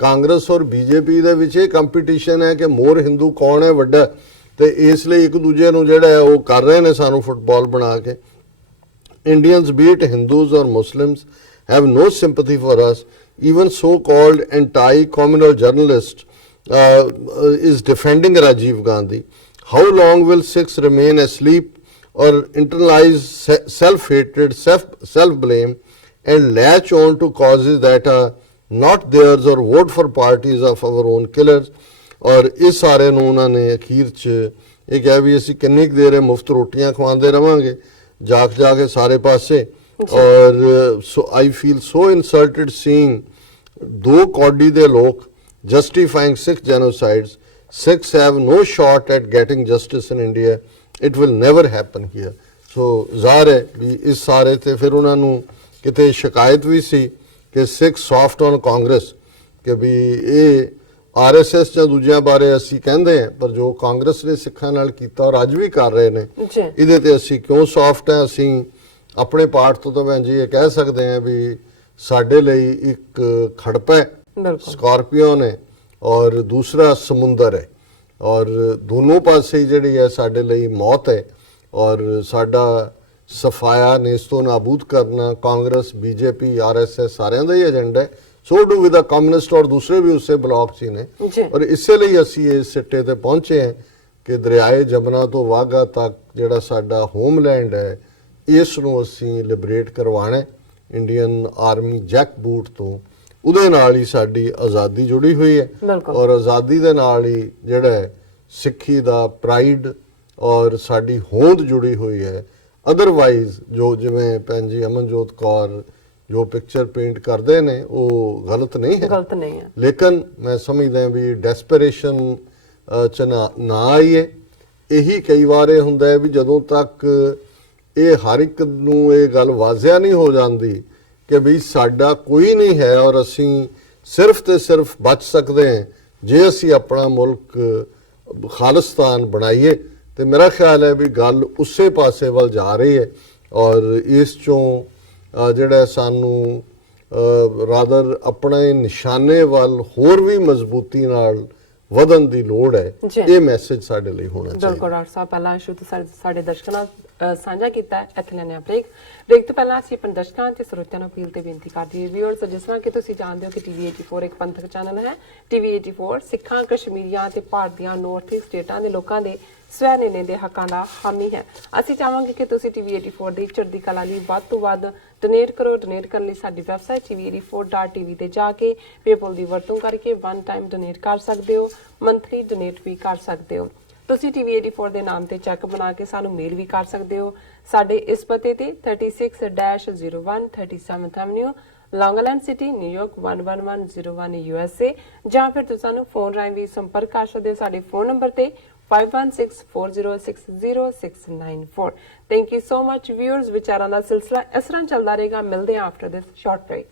ਕਾਂਗਰਸ ਔਰ ਬੀਜੇਪੀ ਦੇ ਵਿੱਚ ਇਹ ਕੰਪੀਟੀਸ਼ਨ ਹੈ ਕਿ ਮੋਰ ਹਿੰਦੂ ਕੌਣ ਹੈ ਵੱਡਾ, ਤੇ ਇਸ ਲਈ ਇੱਕ ਦੂਜੇ ਨੂੰ ਜਿਹੜਾ ਉਹ ਕਰ ਰਹੇ ਨੇ ਸਾਨੂੰ ਫੁੱਟਬਾਲ ਬਣਾ ਕੇ। Indians, be it Hindus or Muslims, have no sympathy for us. Even so-called anti-communal journalist is defending Rajiv Gandhi. How long will Sikhs remain asleep or internalize self-hatred, self-blame and latch on to causes that are not theirs or vote for parties of our own killers? ਔਰ ਇਸ ਸਾਰੇ ਨੂੰ ਉਹਨਾਂ ਨੇ ਅਖੀਰ 'ਚ ਇਹ ਕਿਹਾ ਵੀ ਅਸੀਂ ਕਿੰਨੀ ਕੁ ਦੇਰ ਮੁਫਤ ਰੋਟੀਆਂ ਖਵਾਉਂਦੇ ਰਵਾਂਗੇ ਜਾ ਕੇ ਸਾਰੇ ਪਾਸੇ। ਔਰ ਸੋ ਆਈ ਫੀਲ ਸੋ ਇਨਸਲਟਡ ਸੀਇੰਗ ਦੋ ਕੌਡੀ ਦੇ ਲੋਕ ਜਸਟੀਫਾਈਂਗ ਸਿੱਖ ਜੈਨੋਸਾਈਡਸ। Sikhs have no shot at getting justice in India. It will never happen here. So ਜ਼ਾਹਰ ਹੈ ਵੀ ਇਸ ਸਾਰੇ ਤੇ ਫਿਰ ਉਹਨਾਂ ਨੂੰ ਕਿਤੇ ਸ਼ਿਕਾਇਤ ਵੀ ਸੀ ਕਿ ਸਿੱਖ ਸੌਫਟ ਔਨ ਕਾਂਗਰਸ, ਕਿ ਵੀ ਇਹ RSS ਜਾਂ ਦੂਜਿਆਂ ਬਾਰੇ ਅਸੀਂ ਕਹਿੰਦੇ ਹਾਂ, ਪਰ ਜੋ ਕਾਂਗਰਸ ਨੇ ਸਿੱਖਾਂ ਨਾਲ ਕੀਤਾ ਔਰ ਅੱਜ ਵੀ ਕਰ ਰਹੇ ਨੇ ਇਹਦੇ ਤੇ ਅਸੀਂ ਕਿਉਂ ਸੌਫਟ ਹਾਂ। ਅਸੀਂ ਆਪਣੇ ਪਾਰਟ ਤੋਂ ਤਾਂ ਭੈਣ ਜੀ ਇਹ ਕਹਿ ਸਕਦੇ ਹਾਂ ਵੀ ਸਾਡੇ ਲਈ ਇੱਕ ਖੜਪਾ ਹੈ ਸਕਾਰਪੀਓ ਨੇ ਔਰ ਦੂਸਰਾ ਸਮੁੰਦਰ ਹੈ, ਔਰ ਦੋਨੋਂ ਪਾਸੇ ਜਿਹੜੀ ਹੈ ਸਾਡੇ ਲਈ ਮੌਤ ਹੈ। ਔਰ ਸਾਡਾ ਸਫਾਇਆ ਨੇਸਤੋ ਨਾਬੂਦ ਕਰਨਾ ਕਾਂਗਰਸ BJP RSS ਸਾਰਿਆਂ ਦਾ ਹੀ ਏਜੰਡਾ ਹੈ। ਸੋ ਡੂ ਵਿਦ ਕਮਿਊਨਿਸਟ ਔਰ ਦੂਸਰੇ ਵੀ ਉਸੇ ਬਲਾਕ 'ਚ ਨੇ। ਔਰ ਇਸੇ ਲਈ ਅਸੀਂ ਇਸ ਸਿੱਟੇ ਤੇ ਪਹੁੰਚੇ ਹਾਂ ਕਿ ਦਰਿਆਏ ਜਮਨਾ ਤੋਂ ਵਾਘਾ ਤੱਕ ਜਿਹੜਾ ਸਾਡਾ ਹੋਮਲੈਂਡ ਹੈ ਇਸ ਨੂੰ ਅਸੀਂ ਲਿਬਰੇਟ ਕਰਵਾਉਣਾ। ਇੰਡੀਅਨ ਆਰਮੀ ਜੈਕ ਬੂਟ ਤੋਂ ਉਹਦੇ ਨਾਲ ਹੀ ਸਾਡੀ ਆਜ਼ਾਦੀ ਜੁੜੀ ਹੋਈ ਹੈ ਔਰ ਆਜ਼ਾਦੀ ਦੇ ਨਾਲ ਹੀ ਜਿਹੜਾ ਸਿੱਖੀ ਦਾ ਪ੍ਰਾਈਡ ਔਰ ਸਾਡੀ ਹੋਂਦ ਜੁੜੀ ਹੋਈ ਹੈ। ਅਦਰਵਾਈਜ਼ ਜੋ ਜਿਵੇਂ ਭੈਣ ਜੀ ਅਮਨਜੋਤ ਕੌਰ ਜੋ ਪਿਕਚਰ ਪੇਂਟ ਕਰਦੇ ਨੇ ਉਹ ਗਲਤ ਨਹੀਂ ਹੈ, ਲੇਕਿਨ ਮੈਂ ਸਮਝਦਾ ਵੀ ਡੈਸਪਰੇਸ਼ਨ ਚ ਨਾ ਆਈਏ। ਇਹੀ ਕਈ ਵਾਰ ਇਹ ਹੁੰਦਾ ਹੈ ਵੀ ਜਦੋਂ ਤੱਕ ਇਹ ਹਰ ਇੱਕ ਨੂੰ ਇਹ ਗੱਲ ਵਾਜ਼ਿਆ ਨਹੀਂ ਹੋ ਜਾਂਦੀ ਕਿ ਵੀ ਸਾਡਾ ਕੋਈ ਨਹੀਂ ਹੈ ਔਰ ਅਸੀਂ ਸਿਰਫ ਤੇ ਸਿਰਫ ਬਚ ਸਕਦੇ ਹਾਂ ਜੇ ਅਸੀਂ ਆਪਣਾ ਮੁਲਕ ਖਾਲਿਸਤਾਨ ਬਣਾਈਏ, ਤੇ ਮੇਰਾ ਖਿਆਲ ਹੈ ਵੀ ਗੱਲ ਉਸੇ ਪਾਸੇ ਵੱਲ ਜਾ ਰਹੀ ਹੈ। ਔਰ ਇਸ ਚੋਂ ਜਿਹੜਾ ਸਾਨੂੰ ਰਾਦਰ ਆਪਣੇ ਨਿਸ਼ਾਨੇ ਵੱਲ ਹੋਰ ਵੀ ਮਜ਼ਬੂਤੀ ਨਾਲ ਵਧਣ ਦੀ ਲੋੜ ਹੈ। ਇਹ ਮੈਸੇਜ ਸਾਡੇ ਲਈ ਹੋਣਾ ਚਾਹੀਦਾ। ਬਿਲਕੁਲ ਡਾਕਟਰ ਸਾਹਿਬ, ਪਹਿਲਾਂ ਸ਼ੁਰੂ ਤੋਂ ਸਾਡੇ ਦਰਸ਼ਕਾਂ ਨਾਲ ਸਾਂਝਾ ਕੀਤਾ। ਇੱਥੇ ਲੈਣੇ ਆ ਬ੍ਰੇਕ ਤੋਂ ਪਹਿਲਾਂ ਅਸੀਂ ਆਪਣੇ ਦਰਸ਼ਕਾਂ ਤੇ ਸਰੋਤਿਆਂ ਨੂੰ ਅਪੀਲ ਤੇ ਬੇਨਤੀ ਕਰਦੇ ਹਾਂ ਵੀਅਰਸ, ਜਿਸ ਤਰ੍ਹਾਂ ਕਿ ਤੁਸੀਂ ਜਾਣਦੇ ਹੋ ਕਿ TV84 ਇੱਕ ਪੰਥਕ ਚੈਨਲ ਹੈ। TV84 ਸਿੱਖਾਂ, ਕਸ਼ਮੀਰੀਆਂ ਤੇ ਭਾਰਤ ਦੀਆਂ ਨਾਰਥ ਈਸਟ ਸਟੇਟਾਂ ਦੇ ਲੋਕਾਂ ਦੇ ਸਵੈ ਨਿਰਣੇ ਦੇ ਹੱਕਾਂ ਦਾ ਹਾਮੀ ਹੈ। ਅਸੀਂ ਚਾਹਾਂਗੇ ਕਿ ਤੁਸੀਂ TV84 ਦੀ ਚੜ੍ਹਦੀ ਕਲਾ ਲਈ ਵੱਧ ਤੋਂ ਵੱਧ ਡੋਨੇਟ ਕਰੋ। ਡੋਨੇਟ ਕਰਨ ਲਈ ਸਾਡੀ ਵੈਬਸਾਈਟ tv84.tv ਤੇ ਜਾ ਕੇ ਪੇਪਲ ਦੀ ਵਰਤੋਂ ਕਰਕੇ ਵਨ ਟਾਈਮ ਡੋਨੇਟ ਕਰ ਸਕਦੇ ਹੋ, ਮੰਥਲੀ ਡੋਨੇਟ ਵੀ ਕਰ ਸਕਦੇ ਹੋ। ਤੁਸੀਂ TV84 ਦੇ ਨਾਮ ਤੇ ਚੈੱਕ ਬਣਾ ਕੇ ਸਾਨੂੰ ਮੇਲ ਵੀ ਕਰ ਸਕਦੇ ਹੋ। ਸਾਡੇ ਇਸ ਪਤੇ ਤੇ 36-01 37th Avenue ਲੌਂਗ ਆਈਲੈਂਡ ਸਿਟੀ ਨਿਊਯਾਰਕ 11101 USA ਜਾਂ ਫਿਰ ਤੁਸੀਂ ਸਾਨੂੰ ਫੋਨ ਰਾਹੀਂ ਵੀ ਸੰਪਰਕ ਕਰ ਸਕਦੇ ਹੋ ਸਾਡੇ ਫੋਨ ਨੰਬਰ ਤੇ 5164060694। Thank you so much viewers। ਵਿਚਾਰਾਂ ਦਾ ਸਿਲਸਿਲਾ ਇਸ ਤਰ੍ਹਾਂ ਚੱਲਦਾ ਰਹੇਗਾ। ਮਿਲਦੇ ਹਾਂ ਆਫਟਰ ਦਿਸ ਸ਼ਾਰਟ ਬ੍ਰੇਕ।